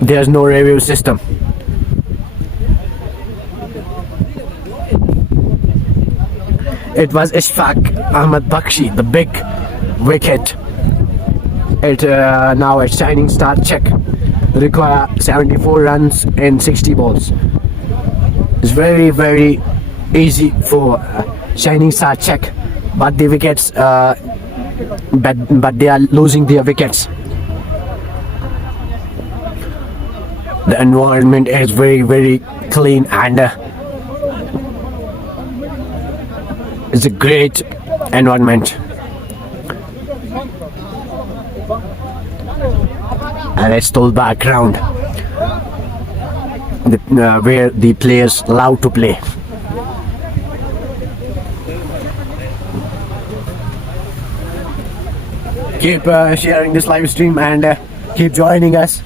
there's no review system. It was Ishfaq Ahmed Bakshi, the big wicket. Now it's Shining Star check. Require 74 runs in 60 balls. It's very, very easy for Shining Star check. But the wickets, but they are losing their wickets. The environment is very, very clean, and it's a great environment. And it's the background where the players allowed to play. Keep sharing this live stream and keep joining us.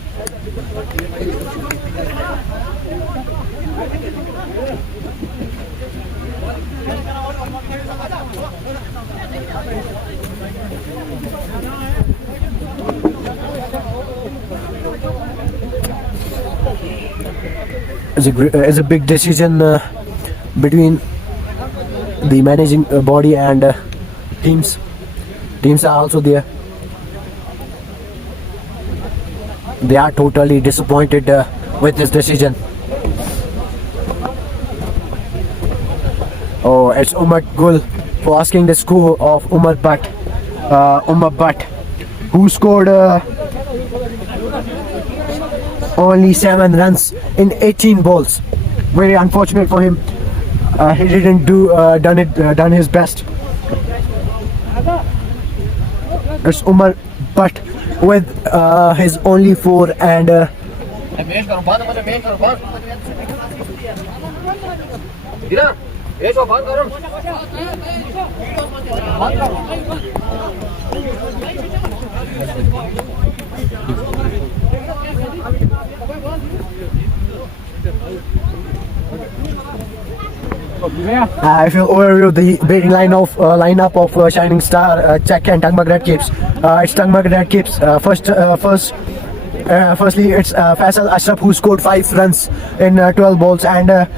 It's a big decision between the managing body and teams. teams are also there. They are totally disappointed with this decision. Oh, it's Umar Gul for asking the score of Umar Butt, who scored only 7 runs in 18 balls. Very unfortunate for him. He didn't done his best. It's Umar Butt with his only 4 and if you overview the batting lineup of Shining Star, Czech and Tangmag Red Capes, it's Tangmag Red Capes. Firstly, it's Faisal Ashraf who scored 5 runs in 12 balls, and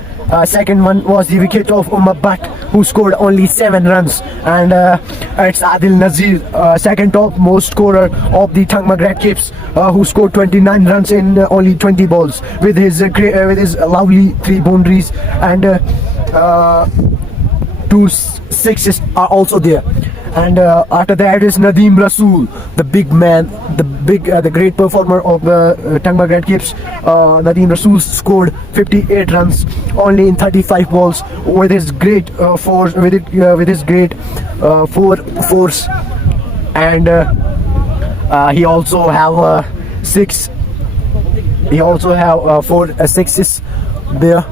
second one was the wicket of Umar Butt who scored only 7 runs, and it's Adil Nazir, second top most scorer of the Tangmag Red Capes, who scored 29 runs in only 20 balls with his lovely 3 boundaries, and 2 sixes are also there. And after that is Nadeem Rasool, the big man, the great performer of the Tangmag Red Capes. Nadeem Rasool scored 58 runs only in 35 balls with his great force, with his great 4 force, and he also have 6. He also have 4 sixes there.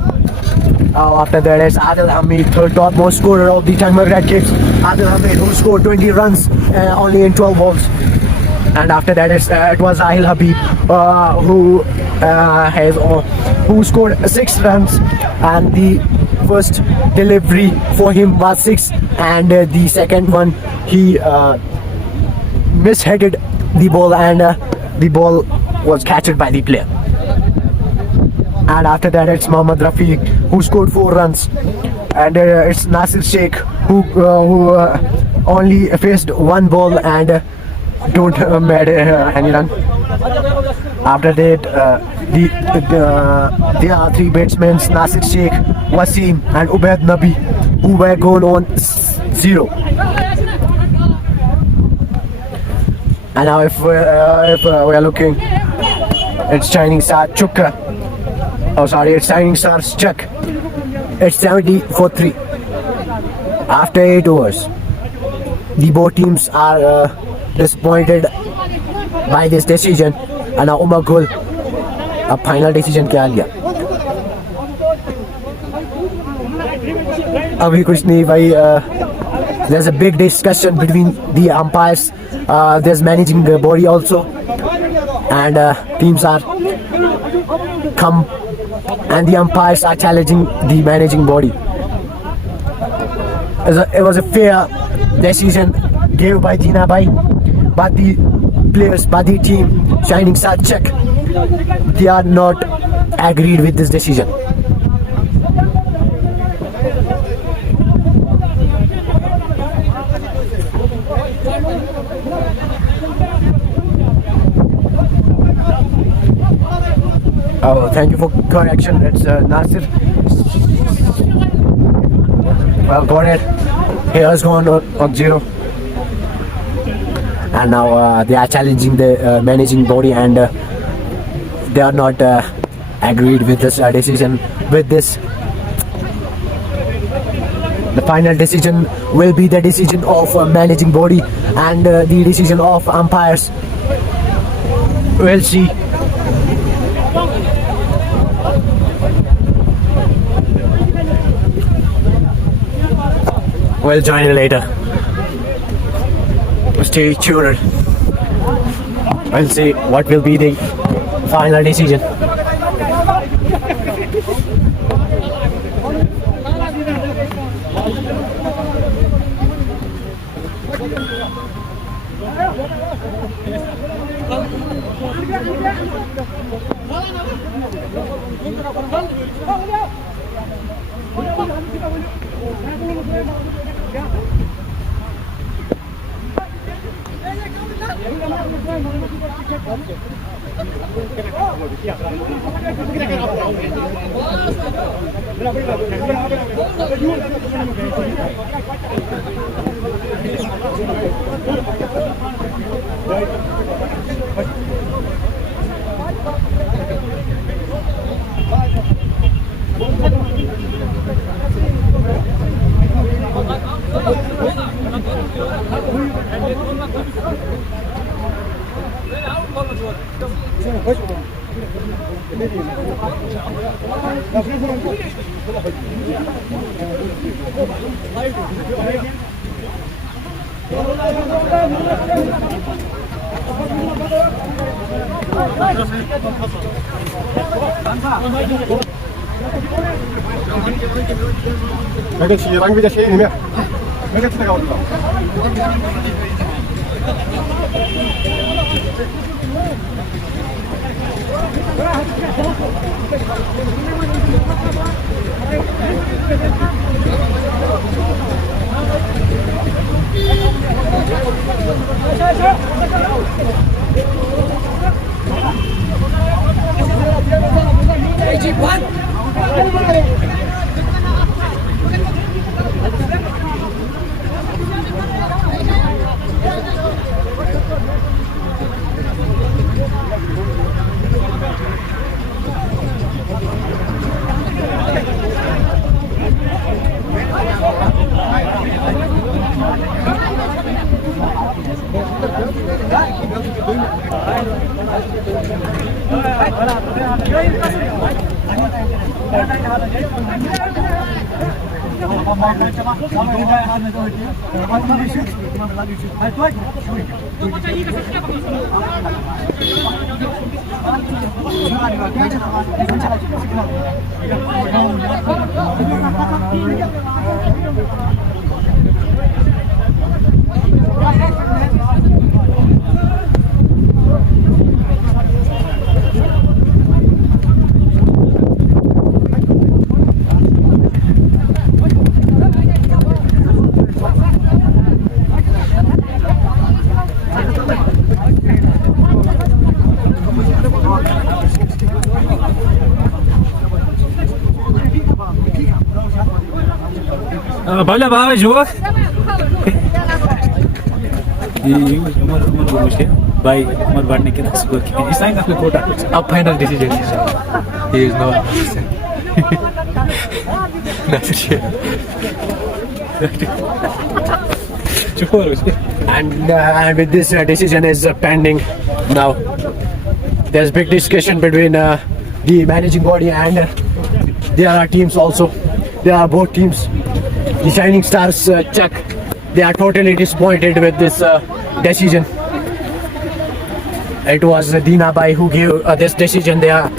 After that is Adil Hamid, third top most scorer of the Tangmag Red Capes. Adil Hamid, who scored 20 runs only in 12 balls. And after that it was Ahil Habib, who scored 6 runs, and the first delivery for him was 6, and the second one he misheaded the ball, and the ball was catched by the player. And after that it's Mohammad Rafiq, who scored 4 runs, and it's Nasir Sheikh who only faced 1 ball and don't made any run. After that there are 3 batsmen, Nasir Sheikh, Wasim and Ubaid Nabi, who were gone on 0. And now if we are looking, it's Shining Star Chukka. Oh sorry, it's Shining Stars Chuck. It's 70 for 3. After 8 overs, the both teams are disappointed by this decision, and now Umar Gul अब final decision क्या लिया? अभी कुछ नहीं भाई. There's a big discussion between the umpires. There's managing body also, and teams are come, and the umpires are challenging the managing body. It was a fair decision given by Dina Bhai, but the players, but the team, Shining Star Czech, they are not agreed with this decision. Oh, thank you for correction. It's Nasir. Well, got it. He has gone on 0. And now they are challenging the managing body, and they are not agreed with this decision. With this, the final decision will be the decision of managing body, and the decision of umpires. We'll see. We'll join you later. Stay tuned. We'll see what will be the final decision. 那个气让你在血里面，那个吃那个。Bala baba joke. Umar Gumushke by Umar Badnik in Hasbur. He signed up the quota. A final decision. He is not. And with this decision is pending now. There's big discussion between the managing body and there are teams also. There are both teams. The Shining Stars check. They are totally disappointed with this decision. It was Dina Bai who gave this decision. They are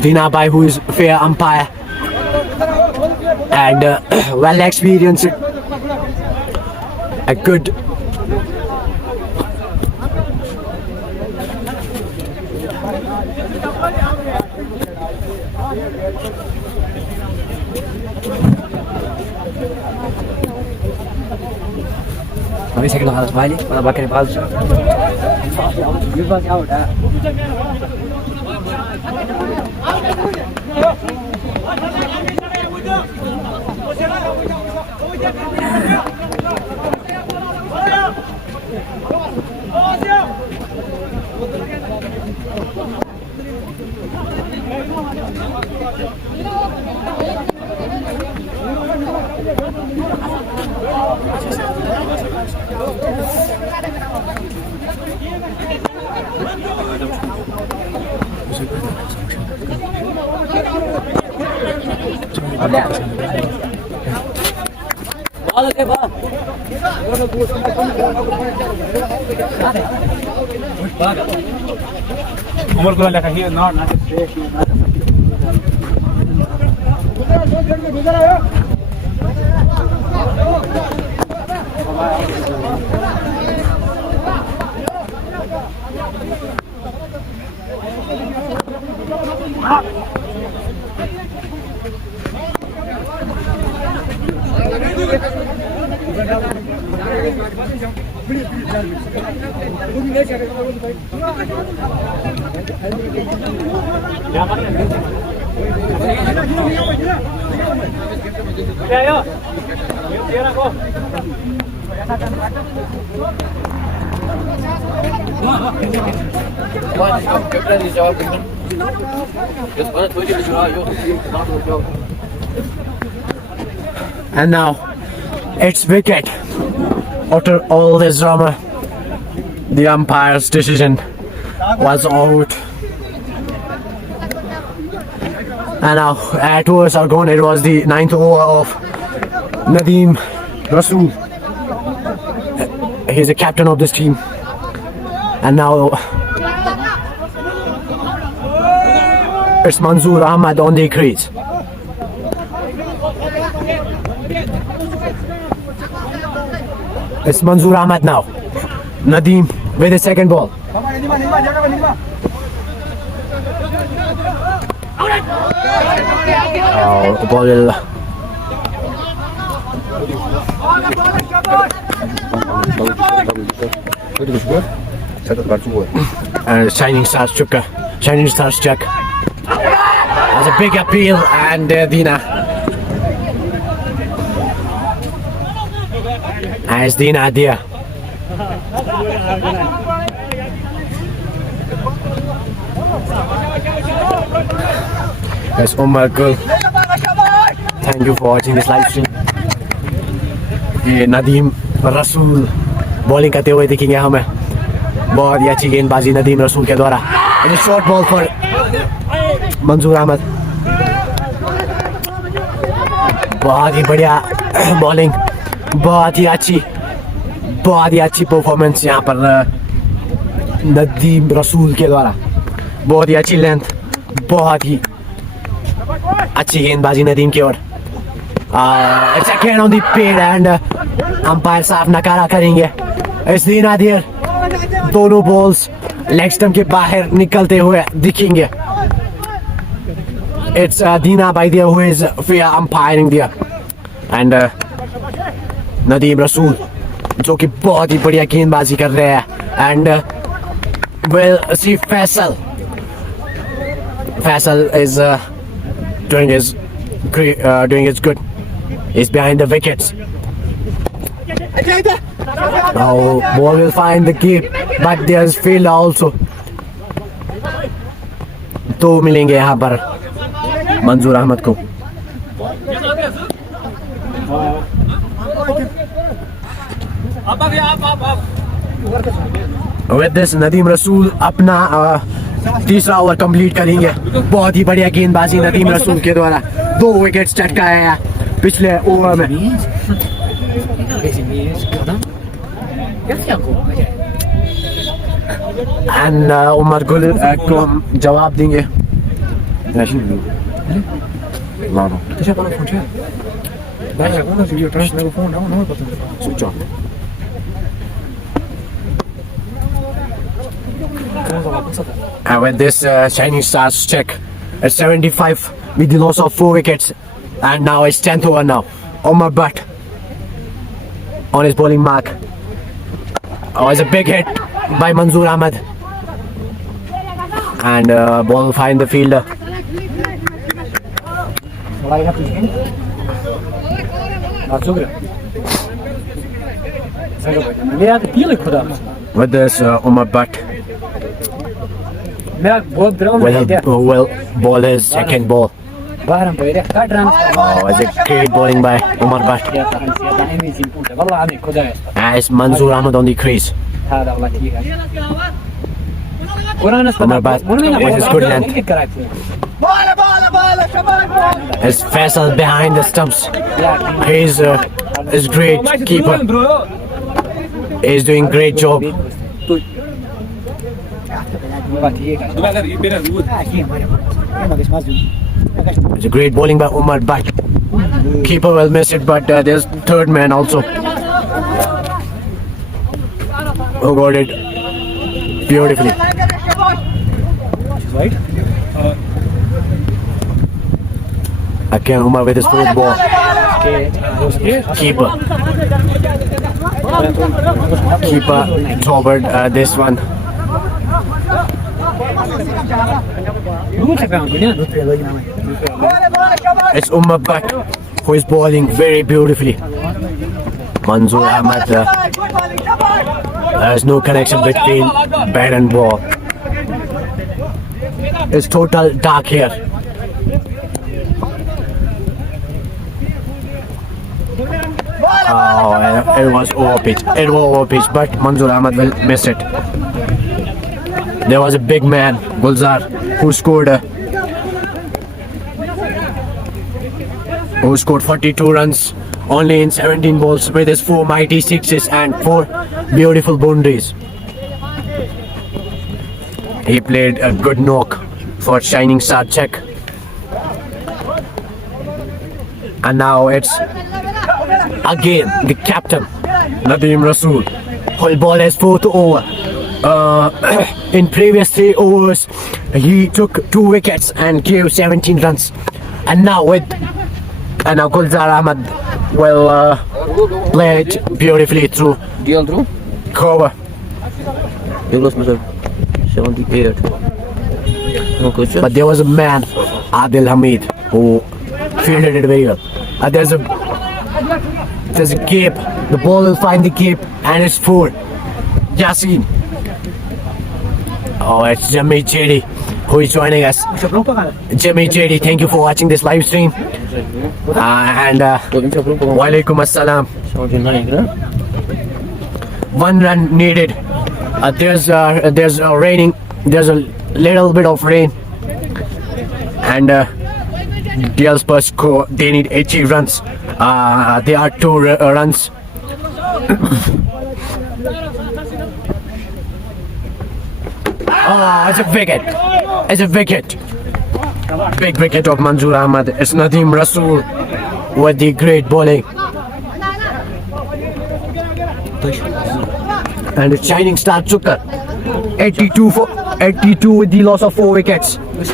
Dina Bai, who is fair umpire and well experienced, a good Kami saya harus balik, malah pakai palsu. Bebas out. Umar Gula like here, not And now it's wicket. After all this drama, the umpire's decision was out. And now towards our gone, it was the 9th over of Nadeem Rasool. He's the captain of this team. And now it's Manzoor Ahmad on the crease. It's Manzoor Ahmad now. Nadeem with the second ball. Ball will Shining Stars check. That's a big appeal, and Dina. As Dina there. That's Omar Gul. Thank you for watching this live stream. ये नदीम रसूल bowling करते हुए दिखेंगे हमें. बहुत ही अच्छी गेंदबाजी नदीम रसूल के द्वारा. शॉर्ट बॉल पर मंजूर अहमद. बहुत ही बढ़िया बॉलिंग, बहुत ही अच्छी परफॉर्मेंस यहाँ पर नदीम रसूल के द्वारा. बहुत ही अच्छी लेंथ, बहुत ही अच्छी गेंदबाजी नदीम की ओर. It's again on the pin and umpire साफ नकारा करेंगे. इस दीना देर दोनों बॉल्स लेग स्टंप के बाहर निकलते हुए दिखेंगे. It's Dina by there who is umpiring there, and Nadeem रसूल जो कि बहुत ही बढ़िया गेंदबाजी कर रहे हैं. And we'll see Faisal is doing his good. He's behind the wickets. Now ball will find the keep, but there's field also. दो मिलेंगे यहाँ पर मंजूर अहमद को. With this नदीम रसूल अपना तीसरा ओवर कंप्लीट करेंगे. बहुत ही बढ़िया गेंदबाजी नदीम रसूल के द्वारा. 2 विकेट्स चटकाए हैं पिछले ओवर में. एंड उमर गुल को हम जवाब देंगे. And with this Shining Stars check at 75 with the loss of 4 wickets, and now it's 10th over now. Omar Butt on his bowling mark. Oh, it's a big hit by Manzoor Ahmad, and ball will find the fielder. With this Omar Butt will ball his second ball. Oh, it's a great bowling by Omar Butt. As Manzoor Ahmad on the crease. Omar Butt with his good length. As Faisal behind the stumps. He's great keeper. He's doing great job. It's a great bowling by Omar Butt. Keeper will miss it, but there's third man also who got it beautifully. Again Omar with his fourth ball. Keeper keeper toward this one. It's Umar Bhatt who is bowling very beautifully. Manzoor Ahmed, there is no connection between bat and ball. It's total dark here. Oh, it was over pitch. It was over pitch, but Manzoor Ahmed will miss it. There was a big man, Gulzar, who scored 42 runs only in 17 balls with his 4 mighty sixes and 4 beautiful boundaries. He played a good knock for Shining Star check. And now it's again the captain, Nadeem Rasool, who will bowl his 4th over. In previous 3 overs, he took 2 wickets and gave 17 runs. And now Gulzar Ahmed will play it beautifully through Deal through? cover. You lost myself. 78. No question. But there was a man, Adil Hamid, who fielded it very well. There's a gap. The ball will find the gap, and it's 4. Yasin. Oh, it's Jimmy Chedi who is joining us. Jimmy Chedi, thank you for watching this live stream. And Walaikum Assalam. 79. 1 run needed. There's raining. There's a little bit of rain, and DL Spurs score. They need 80 runs. They are 2 runs. Oh, it's a wicket. It's a wicket. Big wicket of Manzoor Ahmed. It's Nadeem Rasool with the great bowling. And the Shining Star Chukar. 82 with the loss of 4 wickets. It's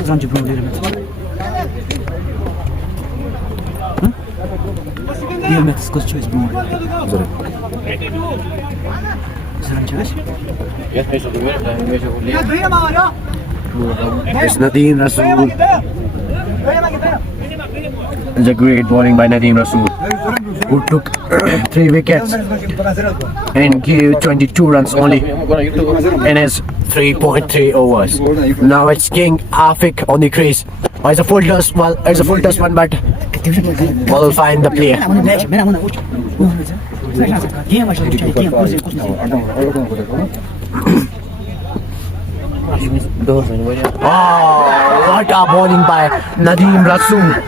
Nadeem Rasool. It's a great bowling by Nadeem Rasool, who took 3 wickets and gave 22 runs only in his 3.3 overs. Now it's King Afik on the crease. Oh, it's a full toss. Well, it's a full toss one, but we'll find the player. Oh, what a bowling by Nadeem Rasool.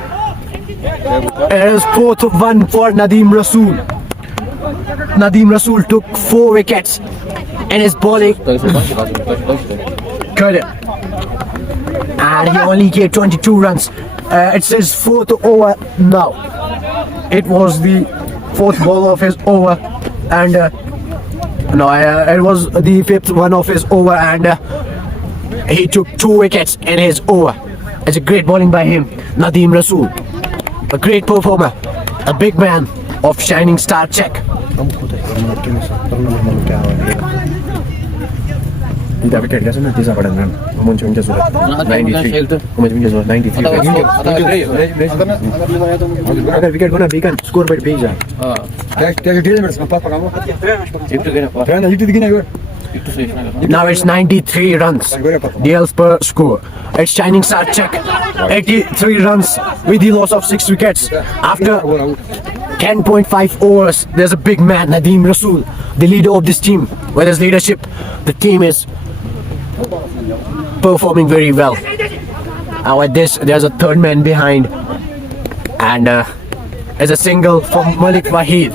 It is 4th one for Nadeem Rasool. Nadeem Rasool took 4 wickets in his bowling. Good. And he only gave 22 runs. It's his 4th over now. It was the 4th ball of his over, and it was the 5th one of his over, and he took 2 wickets in his over. It's a great bowling by him, Nadeem Rasool. A great performer, a big man of Shining Star check. The wicket doesn't have this run. 93. 93. अगर wicket को ना beacon score पर भेज जाए Now it's 93 runs. DL per score. It's Shining Star check. 83 runs with the loss of 6 wickets. After 10.5 overs, there's a big man, Nadeem Rasool, the leader of this team. With his leadership, the team is performing very well. With this, there's a 3rd man behind, and as a single from Malik Wahid.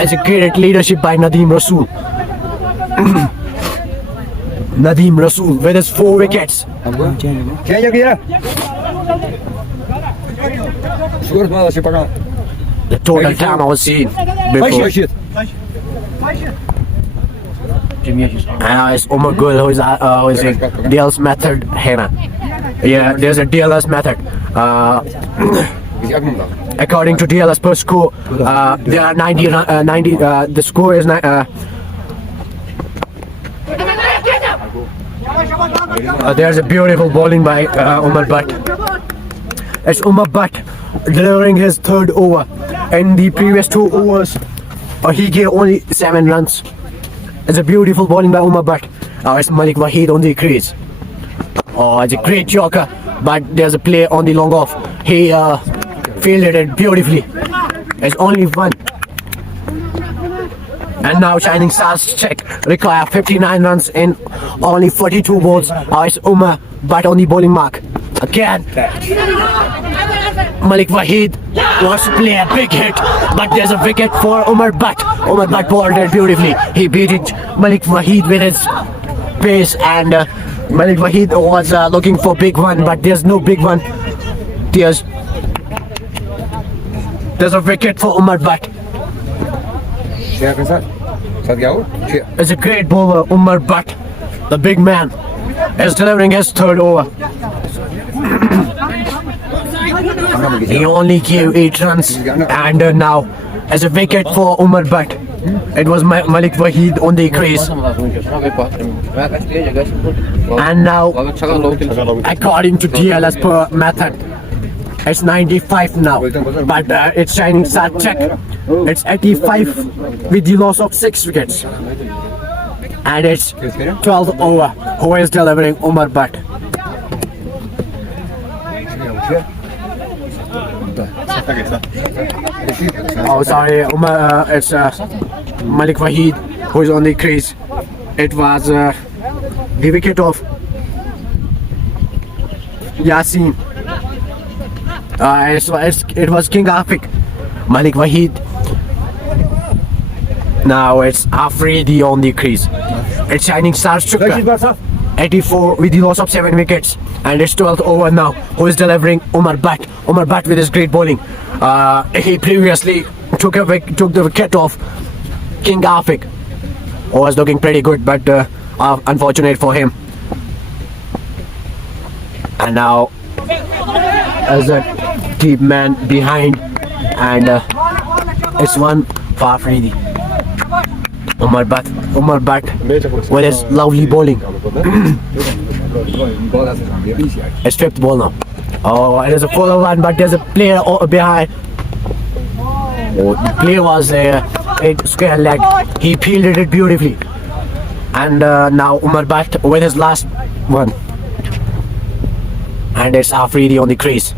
It's a great leadership by Nadeem Rasool. Nadeem Rasool with his 4 wickets. The total time I was seeing before. It's Umar Gul who is in DL's method here. Yeah, there's a DL's method. according to DLS per score, there are 90. The score is there's a beautiful bowling by Umar Butt. It's Umar Butt delivering his third over. In the previous 2 overs, he gave only 7 runs. It's a beautiful bowling by Umar Butt. It's Malik Wahid on the crease. Oh, it's a great joker, but there's a play on the long off. He fielded it beautifully. It's only 1. And now Shining Stars check require 59 runs in only 42 balls. It's Umar Butt on the bowling mark. Again, Malik Wahid wants to play a big hit, but there's a wicket for Umar Butt. Umar Butt bowled it beautifully. He beat it Malik Wahid with his pace, and Malik Wahid was looking for big one, but there's no big one. There's a wicket for Umar Butt. It's a great bowler, Umar Butt. The big man is delivering his third over. He only gave 8 runs, and now as a wicket for Umar Butt. It was Malik Wahid on the crease. And now, according to DLS per method, it's 95 now, but it's Shining Star check. It's 85 with the loss of 6 wickets. And it's 12th over. Who is delivering? Umar Butt. Oh, sorry, it's Malik Wahid who is on the crease. It was the wicket of Yasin. It was King Afik. Malik Wahid. Now it's Afridi on the crease. It's Shining Stars Chukka. 84 with the loss of 7 wickets, and it's 12th over now. Who is delivering? Umar Butt. Umar Butt with his great bowling. He previously took the wicket off King Afik, who was looking pretty good, but unfortunate for him. And now as a deep man behind, and it's one for Afridi. Umar Butt with his lovely bowling. It's 5th ball now. Oh, it is a fuller one, but there's a player behind. Oh, the player was a square leg. He fielded it beautifully. And now Umar Butt with his last one. And it's Afridi on the crease.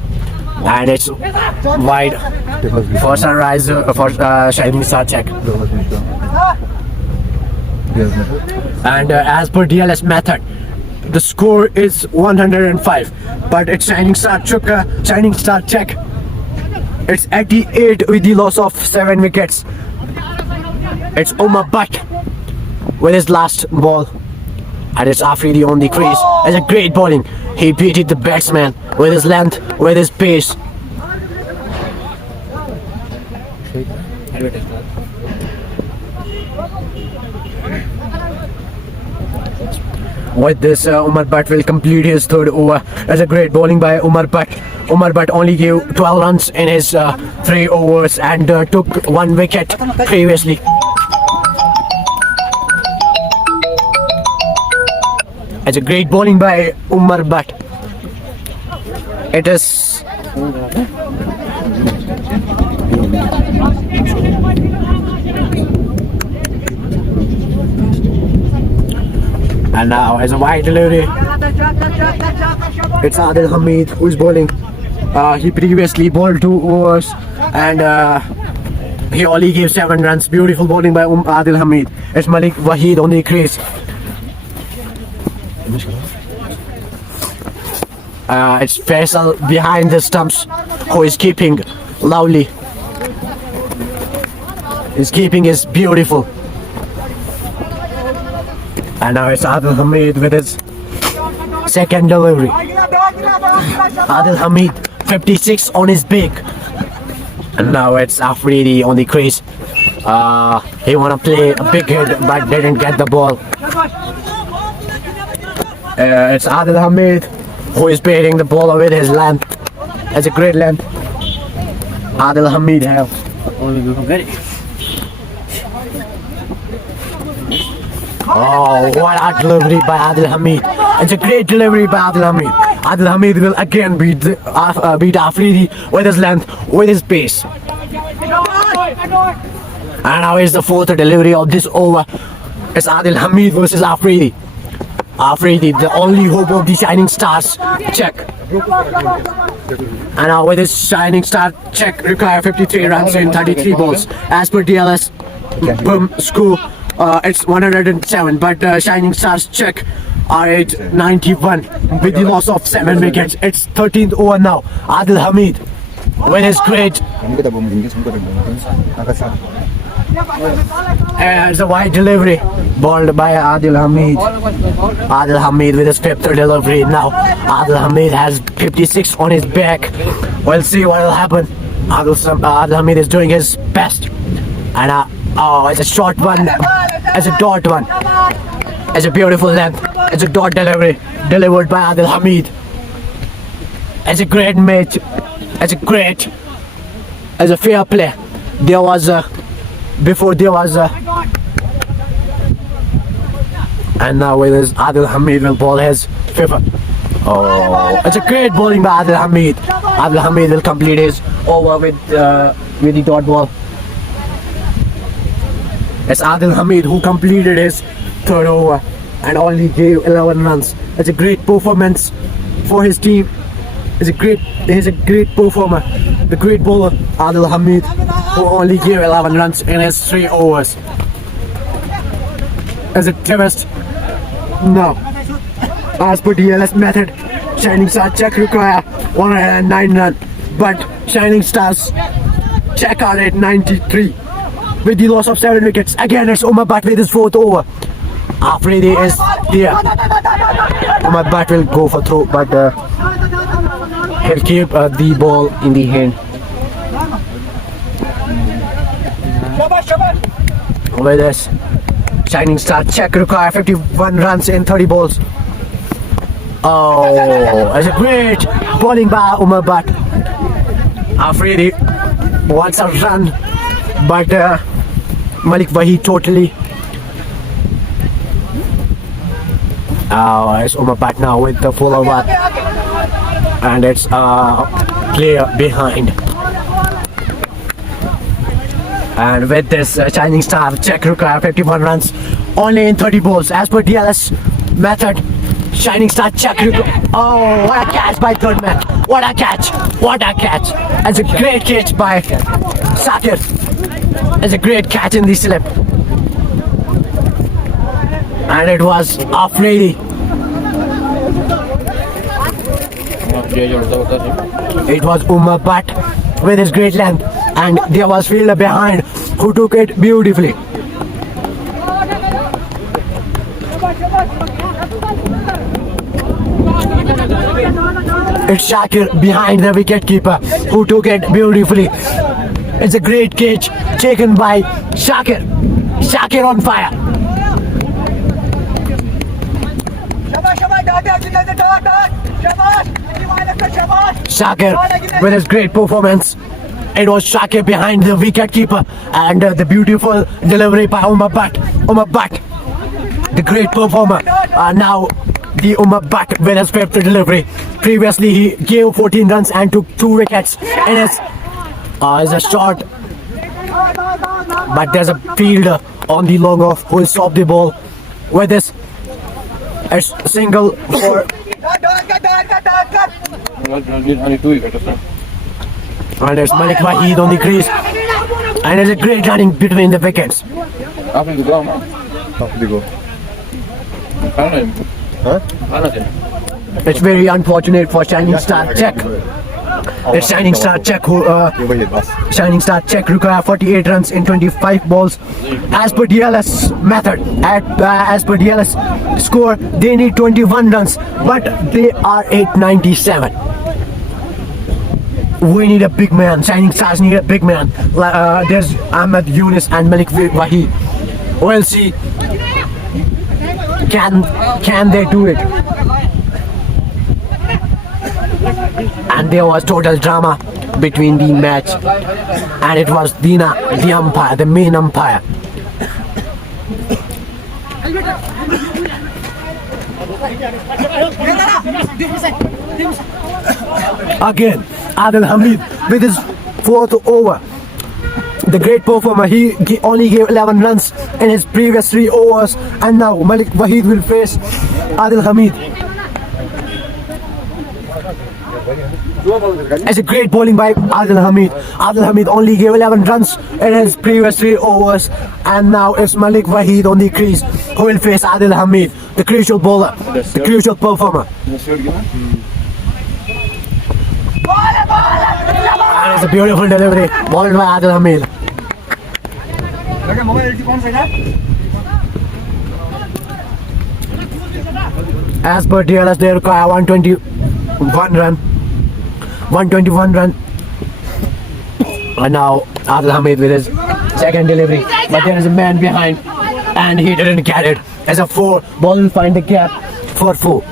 And it's wide for Sunrise for Shining Star check. And as per DLS method, the score is 105, but it's Shining Star check. It's 88 with the loss of 7 wickets. It's Umar Butt with his last ball, and it's Afridi on the crease. It's a great bowling. He beat the batsman with his length, with his pace. With this, Umar Butt will complete his third over. That's a great bowling by Umar Butt. Umar Butt only gave 12 runs in his 3 overs and took 1 wicket previously. It's a great bowling by Umar Butt. It is and now as a wide delivery, it's Adil Hamid who is bowling. He previously bowled 2 overs and he only gave 7 runs. Beautiful bowling by Adil Hamid. It's Malik Wahid on the crease. It's Faisal behind the stumps who is keeping lovely. His keeping is beautiful. And now it's Adil Hamid with his second delivery. Adil Hamid 56 on his beak. And now it's Afridi on the crease. He wanna play a big hit but didn't get the ball. It's Adil Hamid who is beating the ball with his length. That's a great length. Adil Hamid have. Only go from very. Oh, what a delivery by Adil Hamid. It's a great delivery by Adil Hamid. Adil Hamid will again beat Afridi with his length, with his pace. And now is the fourth delivery of this over. It's Adil Hamid versus Afridi. Afridi, the only hope of the Shining Stars. Check. And now with his Shining Star check require 53 runs in 33 balls. As per DLS score, it's 107. But Shining Stars check are at 91 with the loss of 7 wickets. It's 13th over now. Adil Hamid with his great. It's a wide delivery balled by Adil Hamid. Adil Hamid with his fifth delivery now. Adil Hamid has 56 on his back. We'll see what will happen. Adil Hamid is doing his best. And oh, it's a short one. It's a dot one. It's a beautiful length. It's a dot delivery delivered by Adil Hamid. It's a great match. It's a great. It's a fair play. There was a. Before there was a. And now with his Adil Hamid will ball his fifth. Oh, it's a great bowling by Adil Hamid. Adil Hamid will complete his over with the dot ball. It's Adil Hamid who completed his third over and only gave 11 runs. It's a great performance for his team. He's a great performer. The great bowler Adil Hamid, who only gave 11 runs in his 3 overs. Is it twist? No. As per DLS method, Shining Star check require 109 runs, but Shining Stars check are at 93 with the loss of 7 wickets. Again, it's Umar Bhatt with his 4th over. Afridi is there. Umar Bhatt will go for throw, but he'll keep the ball in the hand. With this, Shining Star check require 51 runs in 30 balls. Oh, it's a great bowling by Umar Bhatt. Afridi wants a run, but Malik Wahid totally. It's Umar Bhatt now with the full over, and it's player behind. And with this Shining Star check require 51 runs only in 30 balls as per DLS method. Shining Star check require. Oh, what a catch by third man! What a catch! What a catch! It's a great catch by Shakir. It's a great catch in the slip, and it was Afridi. It was Umar Bhatt with his great length, and there was fielder behind who took it beautifully. It's Shakir behind the wicketkeeper who took it beautifully. It's a great catch taken by Shakir. Shakir on fire. Shakir with his great performance. It was Shakir behind the wicketkeeper, and the beautiful delivery by Umar Bhatt. Umar Bhatt, the great performer. Now the Umar Bhatt with his 5th delivery. Previously he gave 14 runs and took 2 wickets in his as a shot. But there's a fielder on the long off who will stop the ball with this. It's single for. And there's Malik Wahid on the crease, and there's a great running between the wickets. It's very unfortunate for Shining Star check. It's Shining Star check who Shining Star check require 48 runs in 25 balls as per DLS method. As per DLS score, they need 21 runs, but they are at 97. We need a big man. Shining Stars need a big man. There's Ahmed Yunus and Malik Wahid. We'll see. Can they do it? And there was total drama between the match, and it was Dina, the umpire, the main umpire. Again, Adil Hamid with his fourth over. The great performer, he only gave 11 runs in his previous 3 overs, and now Malik Wahid will face Adil Hamid. It's a great bowling by Adil Hamid. Adil Hamid only gave 11 runs in his previous 3 overs, and now it's Malik Wahid on the crease who will face Adil Hamid, the crucial bowler, the crucial performer. And it's a beautiful delivery bowled by Adil Hamid. As per DLS, they require 121 run. And now Adil Hamid with his second delivery, but there is a man behind, and he didn't get it. As a 4, ball will find the gap for 4.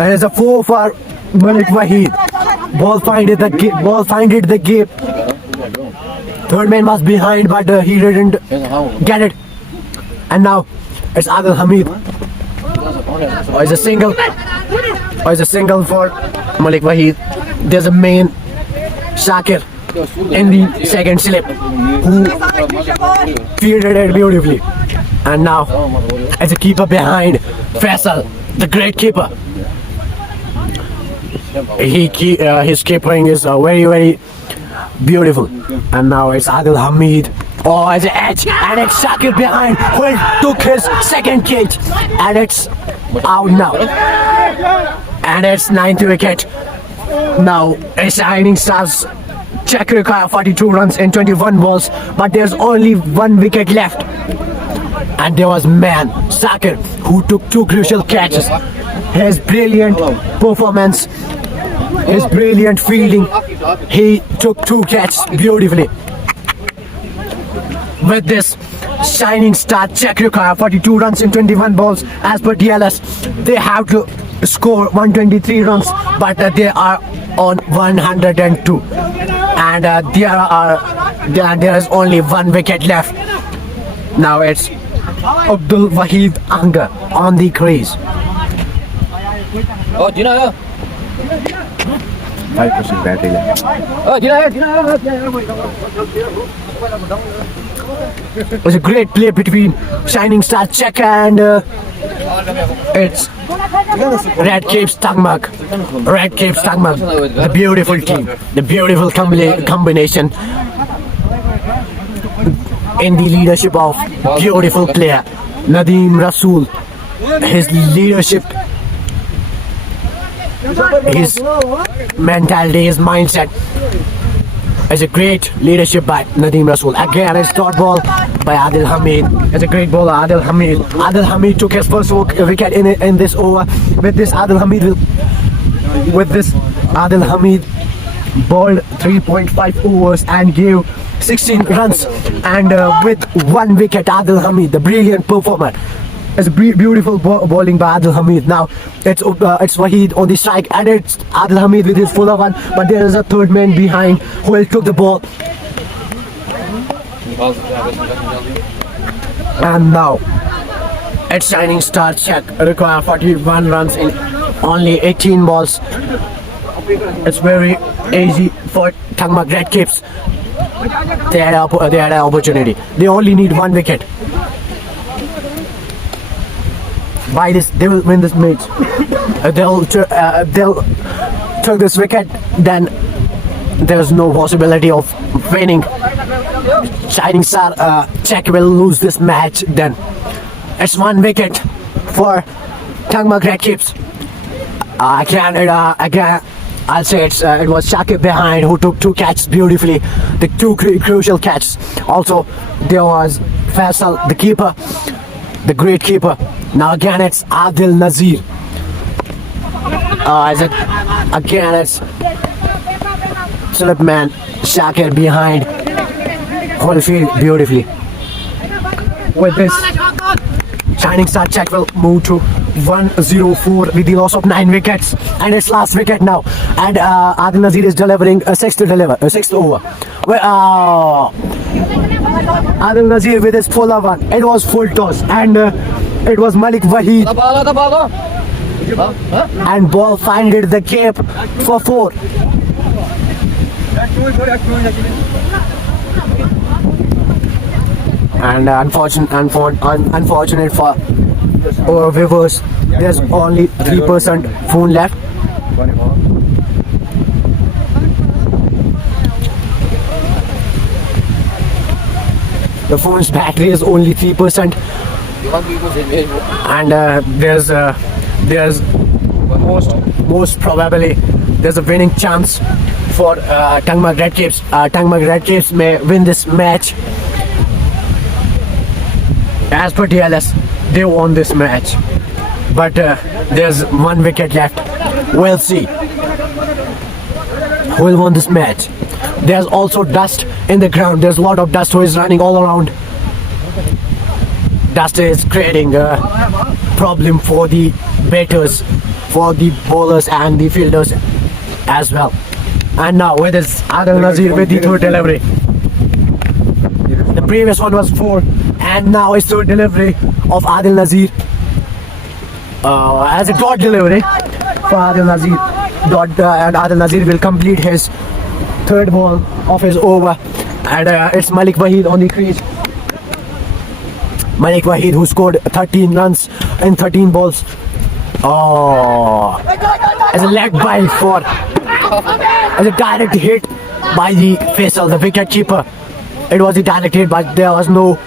And it's a 4 for Malik Wahid. Ball find it the gap. Third man was behind, but he didn't get it. And now it's Adil Hamid. It's a single. It's a single for Malik Wahid. There's a main Shakir in the second slip who fielded it beautifully. And now it's a keeper behind Faisal, the great keeper. His keeping is very beautiful. And now it's Adil Hamid. Oh, it's an edge, and it's Shakir behind who took his second catch, and it's out now. And it's 9th wicket. Now it's Shining Stars. Check require 42 runs in 21 balls, but there's only 1 wicket left. And there was man Shakir who took 2 crucial catches. His brilliant performance, his brilliant fielding, he took 2 catches beautifully. With this, Shining Star check require 42 runs in 21 balls. As per DLS, they have to score 123 runs, but they are on 102, and there is only 1 wicket left. Now it's Abdul Wahid Anga on the crease. Oh, Dina. 5% battery left. Oh, Dina. It was a great play between Shining Star Check and it's Red Capes Tangmak. Red Capes Tangmak, the beautiful team, the beautiful combination in the leadership of beautiful player Nadeem Rasool. His leadership, his mentality, his mindset is a great leadership by Nadeem Rasool. Again, it's dot ball by Adil Hamid. It's a great bowler, Adil Hamid. Adil Hamid took his first wicket in this over. With this, Adil Hamid bowled 3.5 overs and gave 16 runs. And with 1 wicket, Adil Hamid, the brilliant performer. It's a beautiful bowling by Adil Hamid. Now it's Wahid on the strike, and it's Adil Hamid with his fuller one, but there is a third man behind who will took the ball. And now it's Shining Star Check require 41 runs in only 18 balls. It's very easy for Tangmak Red Capes. They had an opportunity. They only need 1 wicket. By this, they will win this match. They'll take this wicket, then there's no possibility of winning. Shining Star Check will lose this match. Then it's 1 wicket for Tangmak Red Capes. Again, I'll say it was Shakir behind who took 2 catches beautifully, the 2 crucial catches. Also, there was Faisal, the keeper, the great keeper. Now again, it's Adil Nazir. Again, it's slip man Shakir behind Holyfield beautifully. With this, Shining Star Czech will move to 104 with the loss of 9 wickets and its last wicket now. And Adil Nazir is delivering a sixth over. Adil Nazir with his full over. It was full toss and it was Malik Waheed. And ball finded the cape for 4. And unfortunate for our viewers, there's only 3% phone left. The phone's battery is only 3%, and there's most probably there's a winning chance for Tangmag Red Capes. Tangmag Red Capes may win this match. As per TLS, they won this match, but there's 1 wicket left. We'll see who will win this match. There's also dust in the ground. There's a lot of dust who is running all around. Dust is creating a problem for the batters, for the bowlers and the fielders as well. And now with this Adil Nazir with the third delivery. The previous one was 4, and now it's third delivery of Adil Nazir. As a dot delivery for Adil Nazir. And Adil Nazir will complete his third ball of his over. And it's Malik Waheed on the crease. Malik Waheed, who scored 13 runs in 13 balls. As a leg by 4. As a direct hit by the Faisal, the wicket keeper. It was a direct hit, but there's no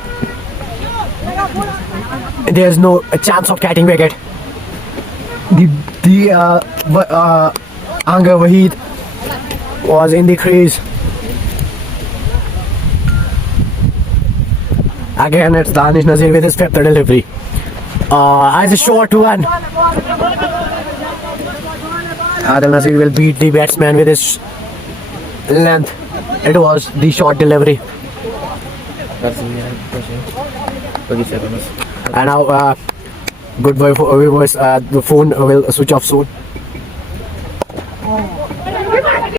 chance of getting wicket. Anga Waheed was in the crease. Again, it's Danish Nazir with his 5th delivery. As a short one. Adil Nazir will beat the batsman with his length. It was the short delivery. And now, goodbye for viewers. The phone will switch off soon.